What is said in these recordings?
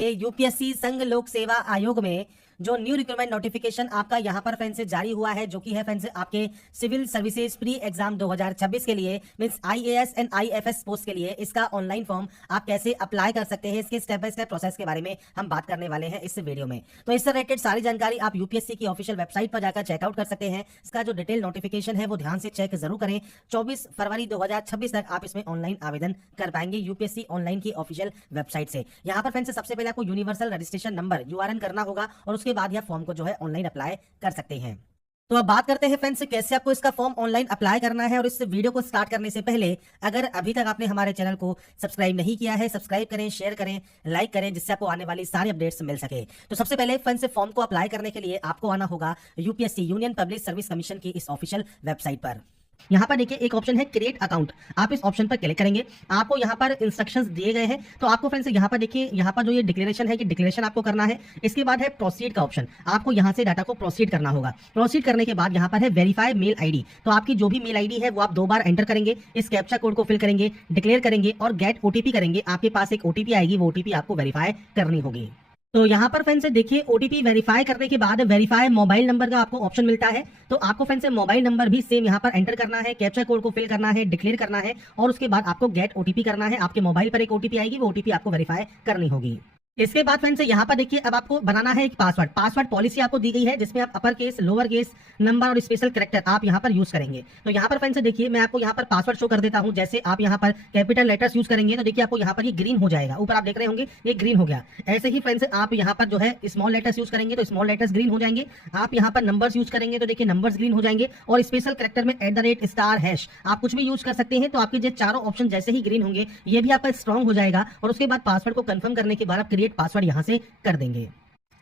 UPSC संघ लोक सेवा आयोग में जो न्यू रिक्रूटमेंट नोटिफिकेशन आपका यहाँ पर फ्रेंड्स जारी हुआ है, जो कि है फ्रेंड्स आपके सिविल सर्विसेज प्री एग्जाम 2026 के लिए means IAS and IFS post के लिए इसका ऑनलाइन फॉर्म आप कैसे अप्लाई कर सकते हैं, इसके स्टेप बाय स्टेप प्रोसेस के बारे में हम बात करने वाले हैं इस वीडियो में। तो इससे रिलेटेड सारी जानकारी आप यूपीएससी की ऑफिशियल वेबसाइट पर जाकर चेकआउट कर सकते हैं। इसका जो डिटेल नोटिफिकेशन है वो ध्यान से चेक जरूर करें। 24 फरवरी 2026 तक आप इसमें ऑनलाइन आवेदन कर पाएंगे यूपीएससी ऑनलाइन की ऑफिशियल वेबसाइट से। यहाँ पर फ्रेंड्स सबसे पहले आपको यूनिवर्सल रजिस्ट्रेशन नंबर यूआरएन करना होगा और उसके बाद यह फॉर्म को जो है ऑनलाइन अप्लाई कर सकते हैं। तो अब बात करते हैं फ्रेंड्स कैसे आपको इसका फॉर्म ऑनलाइन अप्लाई करना है। और इस वीडियो को स्टार्ट करने से पहले अगर अभी तक आपने हमारे चैनल को सब्सक्राइब नहीं किया है, सब्सक्राइब करें, शेयर करें, लाइक करें, जिससे आपको आने वाली सारी अपडेट्स मिल सके। तो सबसे पहले फ्रेंड्स फॉर्म को अप्लाई करने के लिए आपको आना होगा UPSC union public service commission की इस ऑफिशियल वेबसाइट पर। यहाँ पर देखिए एक ऑप्शन है क्रिएट अकाउंट, आप इस ऑप्शन पर क्लिक करेंगे। आपको यहाँ पर इंस्ट्रक्शंस दिए गए हैं। तो आपको फ्रेंड्स यहाँ पर देखिए, यहाँ पर जो ये डिक्लेरेशन है कि डिक्लेरेशन आपको करना है। इसके बाद है प्रोसीड का ऑप्शन, आपको यहाँ से डाटा को प्रोसीड करना होगा। प्रोसीड करने के बाद यहाँ पर है वेरीफाई मेल आईडी, तो आपकी जो भी मेल आईडी है वो आप 2 बार एंटर करेंगे, इस कैप्चा कोड को फिल करेंगे, डिक्लेयर करेंगे और गेट ओटीपी करेंगे। आपके पास एक ओटीपी आएगी, वो ओटीपी आपको वेरीफाई करनी होगी। तो यहाँ पर फ्रेंड्स देखिए ओटीपी वेरीफाई करने के बाद वेरीफाई मोबाइल नंबर का आपको ऑप्शन मिलता है। तो आपको फ्रेंड्स मोबाइल नंबर भी सेम यहाँ पर एंटर करना है, कैप्चा कोड को फिल करना है, डिक्लेयर करना है और उसके बाद आपको गेट ओटीपी करना है। आपके मोबाइल पर एक ओटीपी आएगी, वो ओटीपी आपको वेरीफाई करनी होगी। इसके बाद फ्रेंड्स यहाँ पर देखिए अब आपको बनाना है एक पासवर्ड पॉलिसी आपको दी गई है, जिसमें आप upper case, lower case, number और स्पेशल कैरेक्टर आप यहाँ पर यूज करेंगे। तो यहाँ पर फ्रेंड्स देखिए मैं आपको यहाँ पर पासवर्ड शो कर देता हूँ। जैसे आप यहाँ पर कैपिटल लेटर्स यूज करेंगे तो देखिए आपको यहाँ पर ये ग्रीन हो जाएगा, ऊपर आप देख रहे होंगे ये ग्रीन हो गया। ऐसे ही फ्रेंड्स आप यहाँ पर जो है स्मॉल लेटर्स यूज करेंगे तो स्मॉल लेटर्स ग्रीन हो जाएंगे। आप यहाँ पर नंबर्स यूज करेंगे तो देखिए नंबर्स ग्रीन हो जाएंगे और स्पेशल कैरेक्टर में @ आप कुछ भी यूज कर सकते हैं। तो आपके जो चारों ऑप्शन जैसे ही ग्रीन होंगे ये भी आपका स्ट्रॉन्ग हो जाएगा और उसके बाद पासवर्ड को कंफर्म करने के बाद आप क्रिएट पासवर्ड यहाँ से कर देंगे।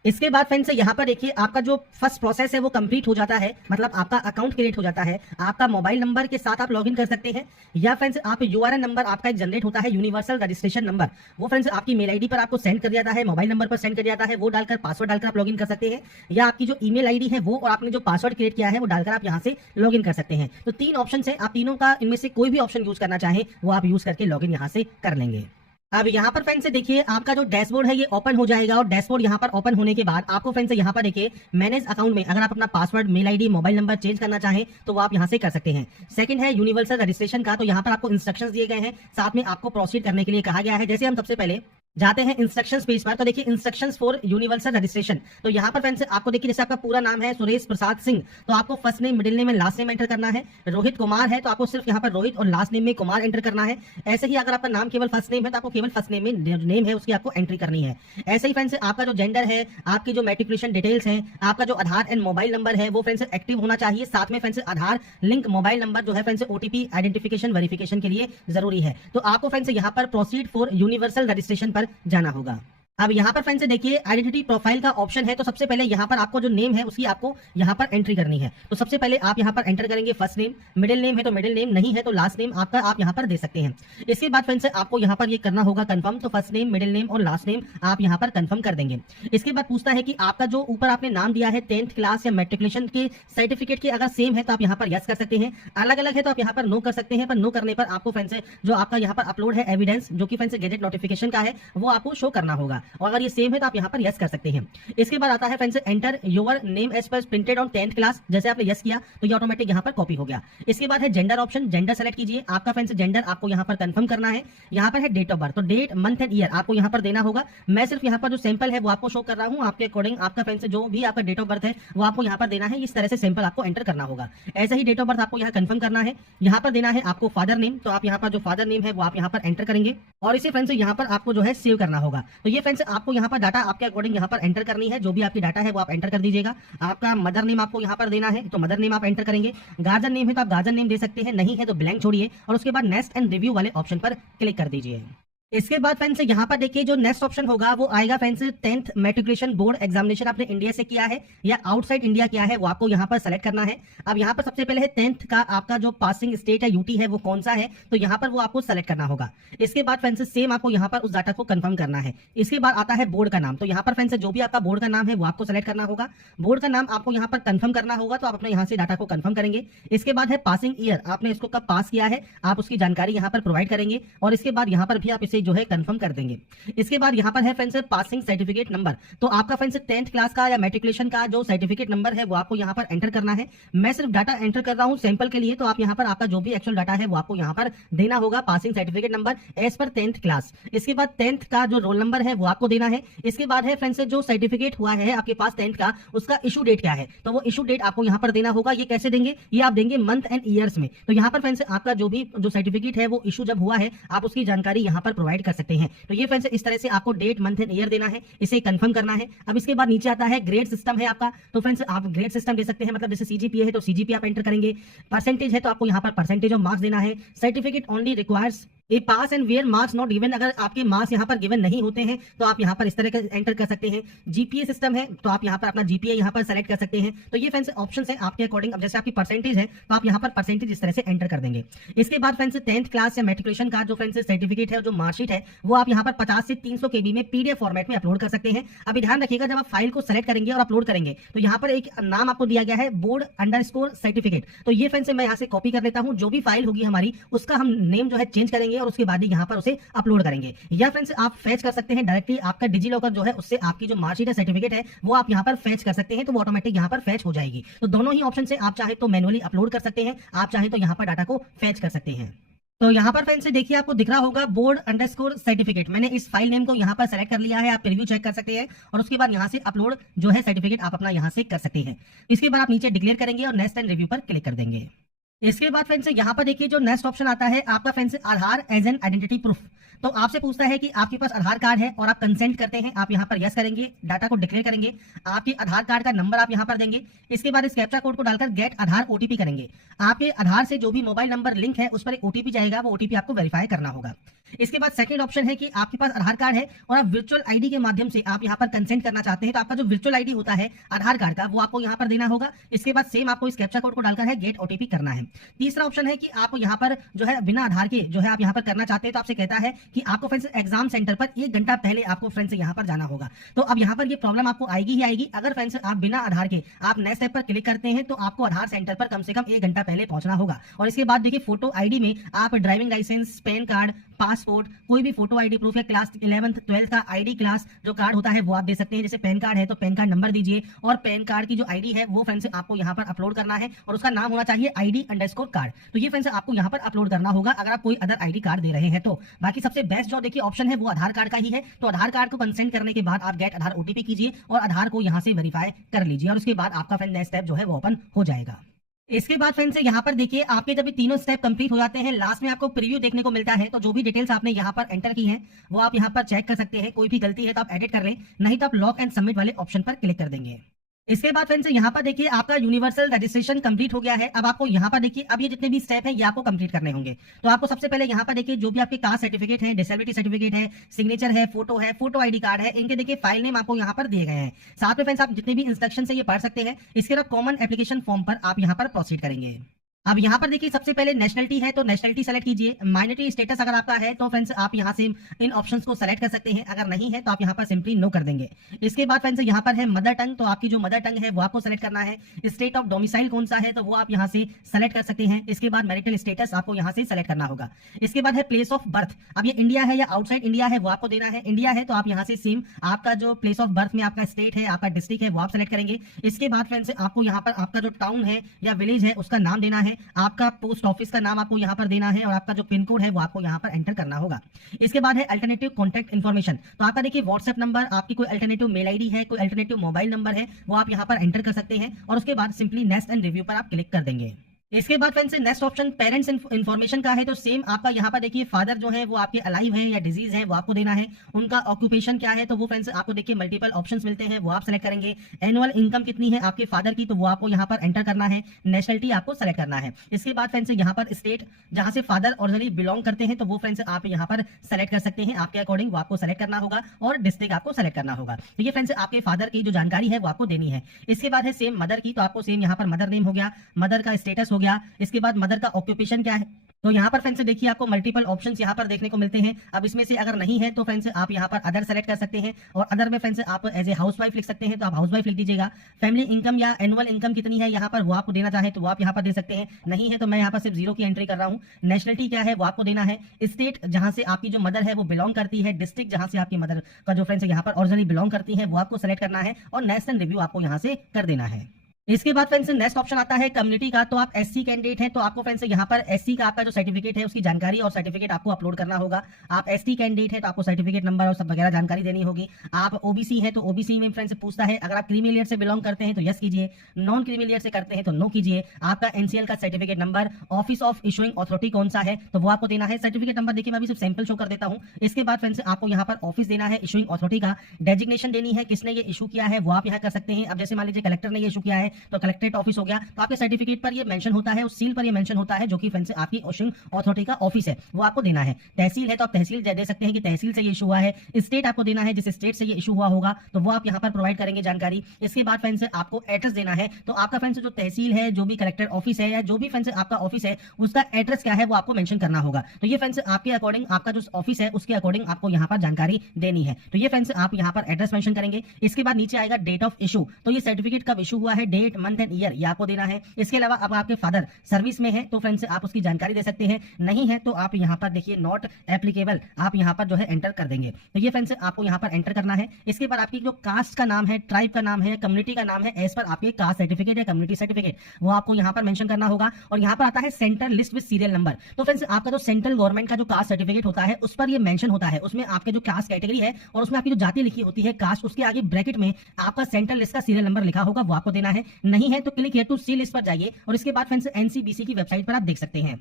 इसके बाद फ्रेंड्स यहाँ पर देखिए आपका जो फर्स्ट प्रोसेस है वो कंप्लीट हो जाता है, मतलब आपका अकाउंट क्रिएट हो जाता है। आपका मोबाइल नंबर के साथ आप लॉगिन कर सकते हैं या फ्रेंड्स आप यूआरएन नंबर आपका एक जनरेट होता है, यूनिवर्सल रजिस्ट्रेशन नंबर, वो फ्रेंड्स आपकी मेल आईडी पर आपको सेंड कर दिया जाता है, मोबाइल नंबर पर सेंड कर दिया जाता है। वो डालकर पासवर्ड डालकर आप लॉगिन कर सकते हैं या आपकी जो ईमेल आईडी है वो और आपने जो पासवर्ड क्रिएट किया है वो डालकर आप यहाँ से लॉगिन कर सकते हैं। तो 3 ऑप्शन है, आप तीनों का इनमें से कोई भी ऑप्शन यूज करना चाहें वो आप यूज करके लॉगिन यहाँ से कर लेंगे। अब यहाँ पर फ्रेंड्स देखिए आपका जो डैशबोर्ड है ये ओपन हो जाएगा और डैशबोर्ड यहाँ पर ओपन होने के बाद आपको फ्रेंड्स यहाँ पर देखिए मैनेज अकाउंट में अगर आप अपना password, mail ID, mobile number change करना चाहें तो वो आप यहाँ से कर सकते हैं। सेकंड है यूनिवर्सल रजिस्ट्रेशन का, तो यहाँ पर आपको इंस्ट्रक्शंस दिए गए हैं, साथ में आपको प्रोसीड करने के लिए कहा गया है। जैसे हम सबसे पहले जाते हैं इंस्ट्रक्शंस पेज पर, तो देखिए इंस्ट्रक्शंस फॉर यूनिवर्सल रजिस्ट्रेशन। तो यहाँ पर फ्रेंड्स आपको देखिए जैसे आपका पूरा नाम है सुरेश प्रसाद सिंह, तो आपको first name, middle name and last name enter करना है। रोहित कुमार है तो आपको सिर्फ यहाँ पर रोहित और लास्ट नेम में कुमार एंटर करना है। ऐसे ही अगर आपका नाम केवल फर्स्ट नेम है तो आपको केवल फर्स्ट नेम में नेम है उसकी आपको एंट्री करनी है। ऐसे ही फ्रेंड्स आपका जो जेंडर है, आपकी जो मैट्रिकुलेशन डिटेल्स है, आपका जो आधार एंड मोबाइल नंबर है वो फ्रेंड्स एक्टिव होना चाहिए। साथ में फ्रेंड्स आधार लिंक मोबाइल नंबर जो है फ्रेंड्स ओटीपी आइडेंटिफिकेशन वेरिफिकेशन के लिए जरूरी है। तो आपको फ्रेंड्स यहाँ पर प्रोसीड फॉर यूनिवर्सल रजिस्ट्रेशन पर जाना होगा। अब यहाँ पर फ्रेंड्स देखिए आइडेंटिटी प्रोफाइल का ऑप्शन है। तो सबसे पहले यहाँ पर आपको जो नेम है उसकी आपको यहाँ पर एंट्री करनी है। तो सबसे पहले आप यहाँ पर एंटर करेंगे फर्स्ट नेम, मिडिल नेम है तो मिडिल नेम, नहीं है तो लास्ट नेम आपका आप यहाँ पर दे सकते हैं। इसके बाद फ्रेंड्स आपको यहाँ पर ये करना होगा कंफर्म, तो फर्स्ट नेम, मिडिल नेम और लास्ट नेम आप यहाँ पर कंफर्म कर देंगे। इसके बाद पूछता है कि आपका जो ऊपर आपने नाम दिया है 10th क्लास या मैट्रिकुलेशन के सर्टिफिकेट के अगर सेम है तो आप यहाँ पर यस कर सकते हैं, अलग अलग है तो आप यहाँ पर नो कर सकते हैं। पर नो करने पर आपको फ्रेंड्स जो आपका यहाँ पर अपलोड है एविडेंस जो कि फ्रेंड्स गेजेट नोटिफिकेशन का है वो आपको शो करना होगा और अगर ये सेम है आप यहाँ पर यस कर सकते हैं। इसके बाद आता है friends enter your name as per printed on 10th class, जैसे आपने यस किया तो ये ऑटोमेटिक यहाँ पर कॉपी हो गया। इसके बाद है जेंडर ऑप्शन, जेंडर सेलेक्ट कीजिए। आपका फ्रेंड्स जेंडर आपको यहाँ पर कंफर्म करना है। यहाँ पर है डेट ऑफ बर्थ, तो डेट, मंथ एंड ईयर आपको यहाँ पर देना होगा। मैं सिर्फ यहाँ पर जो सैंपल है वो आपको शो कर रहा हूँ, आपके अकॉर्डिंग आपका फ्रेंड्स जो भी आपका डेट ऑफ बर्थ है वो आपको यहाँ पर देना है। इस तरह से सैंपल आपको एंटर करना होगा। ऐसे ही डेट ऑफ बर्थ आपको यहाँ कंफर्म करना है। यहाँ पर देना है आपको फादर नेम, तो आप यहाँ पर जो फादर नेम है वो आप यहाँ पर एंटर करेंगे और इसे फ्रेंड्स यहाँ पर आपको जो है सेव करना होगा। तो ये फ्रेंड्स आपको यहाँ पर डाटा आपके अकॉर्डिंग यहाँ पर एंटर करनी है। जो भी आपकी डाटा है वो आप एंटर कर दीजिएगा। आपका मदर नेम आपको यहाँ पर देना है तो मदर नेम आप एंटर करेंगे। गार्जियन नेम है तो आप गार्जियन नेम दे सकते हैं, नहीं है तो ब्लैंक छोड़िए और उसके बाद नेक्स्ट एंड रिव्यू वाले ऑप्शन पर क्लिक कर दीजिए। इसके बाद फ्रेंड्स यहाँ पर देखिए जो नेक्स्ट ऑप्शन होगा वो आएगा friends 10th matriculation board examination आपने इंडिया से किया है या आउटसाइड इंडिया किया है वो आपको यहाँ पर सेलेक्ट करना है। अब यहाँ पर सबसे पहले है 10th का आपका जो पासिंग स्टेट है यूटी है वो कौन सा है, तो यहाँ पर वो आपको सेलेक्ट करना होगा। इसके बाद फ्रेंड्स सेम आपको यहाँ पर उस डाटा को कंफर्म करना है। इसके बाद आता है बोर्ड का नाम, तो यहाँ पर फ्रेंड्स जो भी आपका बोर्ड का नाम है वो आपको सेलेक्ट करना होगा। बोर्ड का नाम आपको यहाँ पर कंफर्म करना होगा, तो आप अपने यहाँ से डाटा को कंफर्म करेंगे। इसके बाद है पासिंग ईयर, आपने इसको कब पास किया है आप उसकी जानकारी यहाँ पर प्रोवाइड करेंगे और इसके बाद यहाँ पर भी आप इसे इसे जो है कंफर्म कर देंगे। इसके बाद यहाँ पर है फ्रेंड्स पासिंग सर्टिफिकेट नंबर। तो आपका फ्रेंड्स 10th क्लास का या मैट्रिकुलेशन का जो सर्टिफिकेट नंबर है वो आपको यहाँ पर एंटर करना है। मैं सिर्फ डाटा एंटर कर रहा हूँ सैंपल के लिए, तो आप यहाँ पर आपका जो भी एक्चुअल डाटा है वो आपको यहाँ पर देना होगा, passing certificate number as per 10th class. इसके बाद 10th का जो रोल नंबर है वो आपको देना है। इसके बाद है फ्रेंड्स जो सर्टिफिकेट हुआ है आपके पास 10th का, उसका इशू डेट क्या है, तो वो इशू डेट आपको यहाँ पर देना होगा। ये कैसे देंगे, ये आप देंगे मंथ एंड ईयर्स में। तो यहाँ पर फ्रेंड्स आपका जो भी जो सर्टिफिकेट है वो इशू जब हुआ है आप उसकी जानकारी यहाँ पर प्रोवाइड कर सकते हैं। तो ये फ्रेंड्स इस तरह से आपको डेट, मंथ एंड ईयर देना है, इसे कंफर्म करना है। अब इसके बाद नीचे आता है ग्रेड सिस्टम है आपका। तो फ्रेंड्स आप ग्रेड सिस्टम दे सकते हैं, मतलब जैसे सीजीपीए है तो सीजीपीए आप एंटर करेंगे, परसेंटेज है तो आपको यहाँ पर परसेंटेज ऑफ मार्क्स देना है। Certificate only requires a pass and where marks not given, अगर आपके मार्क्स यहाँ पर गिवन नहीं होते हैं तो आप यहाँ पर इस तरह का एंटर कर सकते हैं। जीपीए सिस्टम है तो आप यहाँ पर अपना जीपीए यहाँ पर सेलेक्ट कर सकते हैं। तो ये फ्रेंड्स ऑप्शंस हैं आपके अकॉर्डिंग। अब जैसे आपकी परसेंटेज है तो आप यहाँ पर परसेंटेज इस तरह से एंटर कर देंगे। इसके बाद फ्रेंड्स 10th क्लास या मैट्रिकुलेशन का जो फ्रेंड्स सर्टिफिकेट है, जो मार्कशीट है, वो आप यहाँ पर 50 से 300 KB में पीडीएफ फॉर्मेट में अपलोड कर सकते हैं। अभी ध्यान रखिएगा, जब आप फाइल को सेलेक्ट करेंगे और अपलोड करेंगे तो यहाँ पर एक नाम आपको दिया गया है board_certificate। तो ये फ्रेंड्स मैं यहाँ से कॉपी कर लेता हूँ, जो भी फाइल होगी हमारी उसका हम नेम जो है चेंज करेंगे और उसके बाद ही यहाँ पर उसे अपलोड करेंगे। या फ्रेंड्स आप फेच कर सकते हैं डायरेक्टली, आपका डिजी लॉकर जो है उससे आपकी जो मार्कशीट है, सर्टिफिकेट है, वो आप यहाँ पर फेच कर सकते हैं, तो वो ऑटोमेटिक यहाँ पर फेच हो जाएगी। तो दोनों ही ऑप्शन से आप चाहे तो मैनुअली अपलोड कर सकते हैं, आप चाहे तो यहाँ पर डाटा को फेच कर सकते हैं। तो यहाँ पर फ्रेंड्स देखिए आपको दिख रहा होगा board_certificate। मैंने इस फाइल नेम को यहाँ पर सेलेक्ट कर लिया है, आप प्रीव्यू चेक कर सकते हैं और उसके बाद यहाँ से अपलोड जो है सर्टिफिकेट आप अपना यहाँ से कर सकते हैं। इसके बाद आप नीचे डिक्लेयर करेंगे और नेक्स्ट एंड रिव्यू पर क्लिक कर देंगे। इसके बाद फ्रेंड्स यहाँ पर देखिए जो नेक्स्ट ऑप्शन आता है आपका friends Aadhaar as an identity proof. तो आपसे पूछता है कि आपके पास आधार कार्ड है और आप कंसेंट करते हैं, आप यहाँ पर यस करेंगे, डाटा को डिक्लेयर करेंगे, आपके आधार कार्ड का नंबर आप यहाँ पर देंगे। इसके बाद इस कैप्चा कोड को डालकर गेट आधार ओटीपी करेंगे। आपके आधार से जो भी मोबाइल नंबर लिंक है उस पर एक ओटीपी जाएगा, वो ओटीपी आपको वेरीफाई करना होगा। इसके बाद सेकंड ऑप्शन है कि आपके पास आधार कार्ड है और आप वर्चुअल आईडी के माध्यम से आप यहाँ पर कंसेंट करना चाहते हैं, तो आपका जो वर्चुअल आईडी होता है आधार कार्ड का वो आपको यहाँ पर देना होगा। इसके बाद सेम आपको इस कैप्चा कोड को डालकर है गेट ओटीपी करना है। तीसरा ऑप्शन है कि आप यहाँ पर जो है बिना आधार के जो है आप यहाँ पर करना चाहते हैं, तो आपसे कहता है कि आपको फ्रेंड्स एग्जाम सेंटर पर 1 घंटा पहले आपको फ्रेंड्स यहाँ पर जाना होगा। तो अब यहाँ पर ये प्रॉब्लम आपको आएगी ही आएगी। अगर फ्रेंड्स आप बिना आधार के आप नेक्स्ट स्टेप पर क्लिक करते हैं तो आपको आधार सेंटर पर कम से कम 1 घंटा पहले पहुंचना होगा। और इसके बाद देखिए फोटो आईडी में आप driving licence, PAN card, passport, कोई भी फोटो आईडी प्रूफ है, क्लास 11th 12th का आईडी क्लास जो कार्ड होता है वो आप दे सकते हैं। जैसे पैन कार्ड है तो पैन कार्ड नंबर दीजिए और पैन कार्ड की जो आईडी है वो फ्रेंड्स आपको यहाँ पर अपलोड करना है और उसका नाम होना चाहिए ID_कार्ड। तो ये फ्रेंड्स आपको यहाँ पर अपलोड करना होगा अगर आप कोई अदर आईडी कार्ड दे रहे हैं तो। बाकी सबसे बेस्ट जो देखिए ऑप्शन है वो आधार कार्ड का ही है। तो आधार कार्ड को कंसेंट करने के बाद आप गेट आधार ओटीपी कीजिए और आधार को यहाँ से वेरीफाई कर लीजिए और उसके बाद आपका फ्रेंड नेक्स्ट स्टेप जो है वो ओपन हो जाएगा। इसके बाद फ्रेंड्स यहाँ पर देखिए आपके जब ये तीनों स्टेप कंप्लीट हो जाते हैं, लास्ट में आपको प्रीव्यू देखने को मिलता है। तो जो भी डिटेल्स आपने यहाँ पर एंटर की हैं वो आप यहाँ पर चेक कर सकते हैं। कोई भी गलती है तो आप एडिट कर लें, नहीं तो आप लॉक एंड सबमिट वाले ऑप्शन पर क्लिक कर देंगे। इसके बाद फ्रेंड्स यहाँ पर देखिए आपका यूनिवर्सल रजिस्ट्रेशन कंप्लीट हो गया है। अब आपको यहाँ पर देखिए अब ये जितने भी स्टेप हैं ये आपको कंप्लीट करने होंगे। तो आपको सबसे पहले यहाँ पर देखिए जो भी आपके कास्ट सर्टिफिकेट है, डिसेबिलिटी सर्टिफिकेट है, सिग्नेचर है, फोटो आईडी कार्ड है, इनके देखिए फाइल नेम आपको यहाँ पर दिए गए हैं। साथ में फ्रेंड्स आप जितने भी इंस्ट्रक्शन से ये पढ़ सकते हैं। इसके बाद कॉमन एप्लीकेशन फॉर्म पर आप यहाँ पर प्रोसीड करेंगे। अब यहाँ पर देखिए सबसे पहले नेशनलिटी है तो नेशनलिटी सेलेक्ट कीजिए। माइनॉरिटी स्टेटस अगर आपका है तो फ्रेंड्स आप यहाँ से इन ऑप्शंस को सेलेक्ट कर सकते हैं, अगर नहीं है तो आप यहाँ पर सिंपली नो कर देंगे। इसके बाद फ्रेंड्स यहाँ पर है मदर टंग, तो आपकी जो मदर टंग है वो आपको सेलेक्ट करना है। स्टेट ऑफ डोमिसाइल कौन सा है तो वो आप यहाँ से सेलेक्ट कर सकते हैं। इसके बाद मैरिटल स्टेटस आपको यहाँ से सेलेक्ट करना होगा। इसके बाद है प्लेस ऑफ बर्थ, अब ये इंडिया है या आउटसाइड इंडिया है वो आपको देना है। इंडिया है तो आप यहाँ से सेम आपका जो प्लेस ऑफ बर्थ में आपका स्टेट है, आपका डिस्ट्रिक्ट है वो आप सेलेक्ट करेंगे। इसके बाद फ्रेंड्स आपको यहाँ पर आपका जो टाउन है या विलेज है उसका नाम देना है, आपका पोस्ट ऑफिस का नाम आपको यहाँ पर देना है और आपका जो पिन कोड है वो आपको यहाँ पर एंटर करना होगा। इसके बाद है अल्टरनेटिव कॉन्टैक्ट इन्फॉर्मेशन, तो आपका देखिए व्हाट्सएप नंबर, आपकी कोई अल्टरनेटिव मेल आईडी है, कोई अल्टरनेटिव मोबाइल नंबर है वो आप यहाँ पर एंटर कर सकते हैं और उसके बाद सिंपली नेक्स्ट एंड रिव्यू पर आप क्लिक कर देंगे। इसके बाद friends next option parents information का है। तो सेम आपका यहाँ पर देखिए फादर जो है वो आपके अलाइव हैं या डिजीज है वो आपको देना है। उनका ऑक्यूपेशन क्या है तो वो फ्रेंड्स आपको देखिए मल्टीपल ऑप्शंस मिलते हैं वो आप सेलेक्ट करेंगे। एनुअल इनकम कितनी है आपके फादर की तो वो आपको यहाँ पर एंटर करना है। नेशनलिटी आपको सेलेक्ट करना है। इसके बाद फ्रेंड्स यहाँ पर स्टेट जहां से फादर ओरिजिनली बिलोंग करते हैं तो वो फ्रेंड्स आप यहाँ पर सेलेक्ट कर सकते हैं, आपके अकॉर्डिंग वो आपको सेलेक्ट करना होगा और डिस्ट्रिक्ट आपको सेलेक्ट करना होगा। तो ये फ्रेंड्स आपके फादर की जो जानकारी है वो आपको देनी है। इसके बाद है सेम मदर की, तो आपको सेम यहाँ पर मदर नेम हो गया, मदर का स्टेटस हो गया। इसके बाद मदर का ऑक्यूपेशन क्या है तो यहाँ पर फ्रेंड्स देखिए आपको मल्टीपल ऑप्शंस यहाँ पर देखने को मिलते हैं। अब इसमें से अगर नहीं है तो फ्रेंड्स आप यहाँ पर अदर सेलेक्ट कर सकते हैं और अदर में फ्रेंड्स आप एज ए हाउसवाइफ लिख सकते हैं, तो आप हाउसवाइफ लिख दीजिएगा। फैमिली इनकम या एनुअल इनकम कितनी है यहाँ पर वो आपको देना चाहे तो वो आप यहाँ पर दे सकते हैं, नहीं है तो मैं यहाँ पर सिर्फ 0 की एंट्री कर रहा हूँ। नेशनलिटी क्या है वो आपको देना है। स्टेट जहाँ से आपकी जो मदर है वो बिलोंग करती है, डिस्ट्रिक्ट जहाँ से आपकी मदर का जो फ्रेंड्स यहाँ पर ओरिजिनली बिलोंग करती है वो आपको सेलेक्ट करना है और नेशनल रिव्यू आपको यहाँ से कर देना है। इसके बाद फ्रेंड्स नेक्स्ट ऑप्शन आता है कम्युनिटी का। तो आप एससी कैंडिडेट हैं तो आपको फ्रेंड्स यहाँ पर एससी का आपका जो सर्टिफिकेट है उसकी जानकारी और सर्टिफिकेट आपको अपलोड करना होगा। आप एसटी कैंडिडेट है तो आपको सर्टिफिकेट नंबर और सब वगैरह जानकारी देनी होगी। आप ओबीसी है तो ओबीसी में फ्रेंड्स पूछता है, अगर आप क्रीमी लेयर से बिलोंग करते हैं तो यस कीजिए, नॉन क्रीमी लेयर से करते हैं तो नो कीजिए। आपका एनसीएल का certificate number, office of issuing authority कौन सा है तो वो आपको देना है। सर्टिफिकेट नंबर देखिए मैं अभी सिर्फ सैंपल शो कर देता हूँ। इसके बाद फ्रेंड्स आपको यहाँ पर ऑफिस देना है इशुइंग अथॉरिटी का, डेजिग्नेशन देनी है, किसने ये इशू किया है वो आप यहाँ कर सकते हैं। अब जैसे मान लीजिए कलेक्टर ने ये इशू किया है तो कलेक्ट्रेट ऑफिस हो गया, तो आपके सर्टिफिकेट पर ये मेंशन होता है, उस सील पर ये मेंशन होता है जो कि फ्रेंड्स आपकी इशुइंग अथॉरिटी का ऑफिस है वो आपको देना है। तहसील है तो आप तहसील दे सकते हैं कि तहसील से ये इशू हुआ है। स्टेट आपको देना है जिस स्टेट से ये इशू हुआ होगा तो वो आप यहाँ पर प्रोवाइड करेंगे जानकारी। इसके बाद फ्रेंड्स आपको एड्रेस देना है, तो आपका फ्रेंड्स जो तहसील है, जो भी कलेक्टर ऑफिस है या जो भी फ्रेंड्स आपका ऑफिस है उसका एड्रेस क्या है वो आपको मेंशन करना होगा। तो ये फ्रेंड्स आपके अकॉर्डिंग आपका जो ऑफिस है उसके अकॉर्डिंग आपको यहाँ पर जानकारी देनी है। तो ये फ्रेंड्स आप यहाँ पर एड्रेस मेंशन करेंगे। इसके बाद नीचे आएगा डेट ऑफ इशू, तो ये सर्टिफिकेट कब इशू हुआ है, डेट, मंथ एंड ईयर ये आपको देना है। इसके अलावा अब आपके फादर सर्विस में है तो फ्रेंड्स आप उसकी जानकारी दे सकते हैं, नहीं है तो आप यहाँ पर देखिए नॉट एप्लीकेबल आप यहाँ पर जो है एंटर कर देंगे। तो ये फ्रेंड्स आपको यहाँ पर एंटर करना है। इसके बाद आपकी जो कास्ट का नाम है, ट्राइब का नाम है, कम्युनिटी का नाम है, एज पर आपके कास्ट सर्टिफिकेट या कम्युनिटी सर्टिफिकेट वो आपको यहाँ पर मेंशन करना होगा। और यहाँ पर आता है central list with serial number. तो फ्रेंड्स आपका जो सेंट्रल गवर्नमेंट का जो कास्ट सर्टिफिकेट होता है उस पर ये मेंशन होता है, उसमें आपके जो कास्ट कैटेगरी है और उसमें आपकी जो जाति लिखी होती है कास्ट, उसके आगे ब्रैकेट में आपका सेंट्रल लिस्ट का सीरियल नंबर लिखा होगा वो आपको देना है। नहीं है तो click here to see list पर जाइए और इसके बाद फ्रेंड्स एनसीबीसी की वेबसाइट पर आप देख सकते हैं।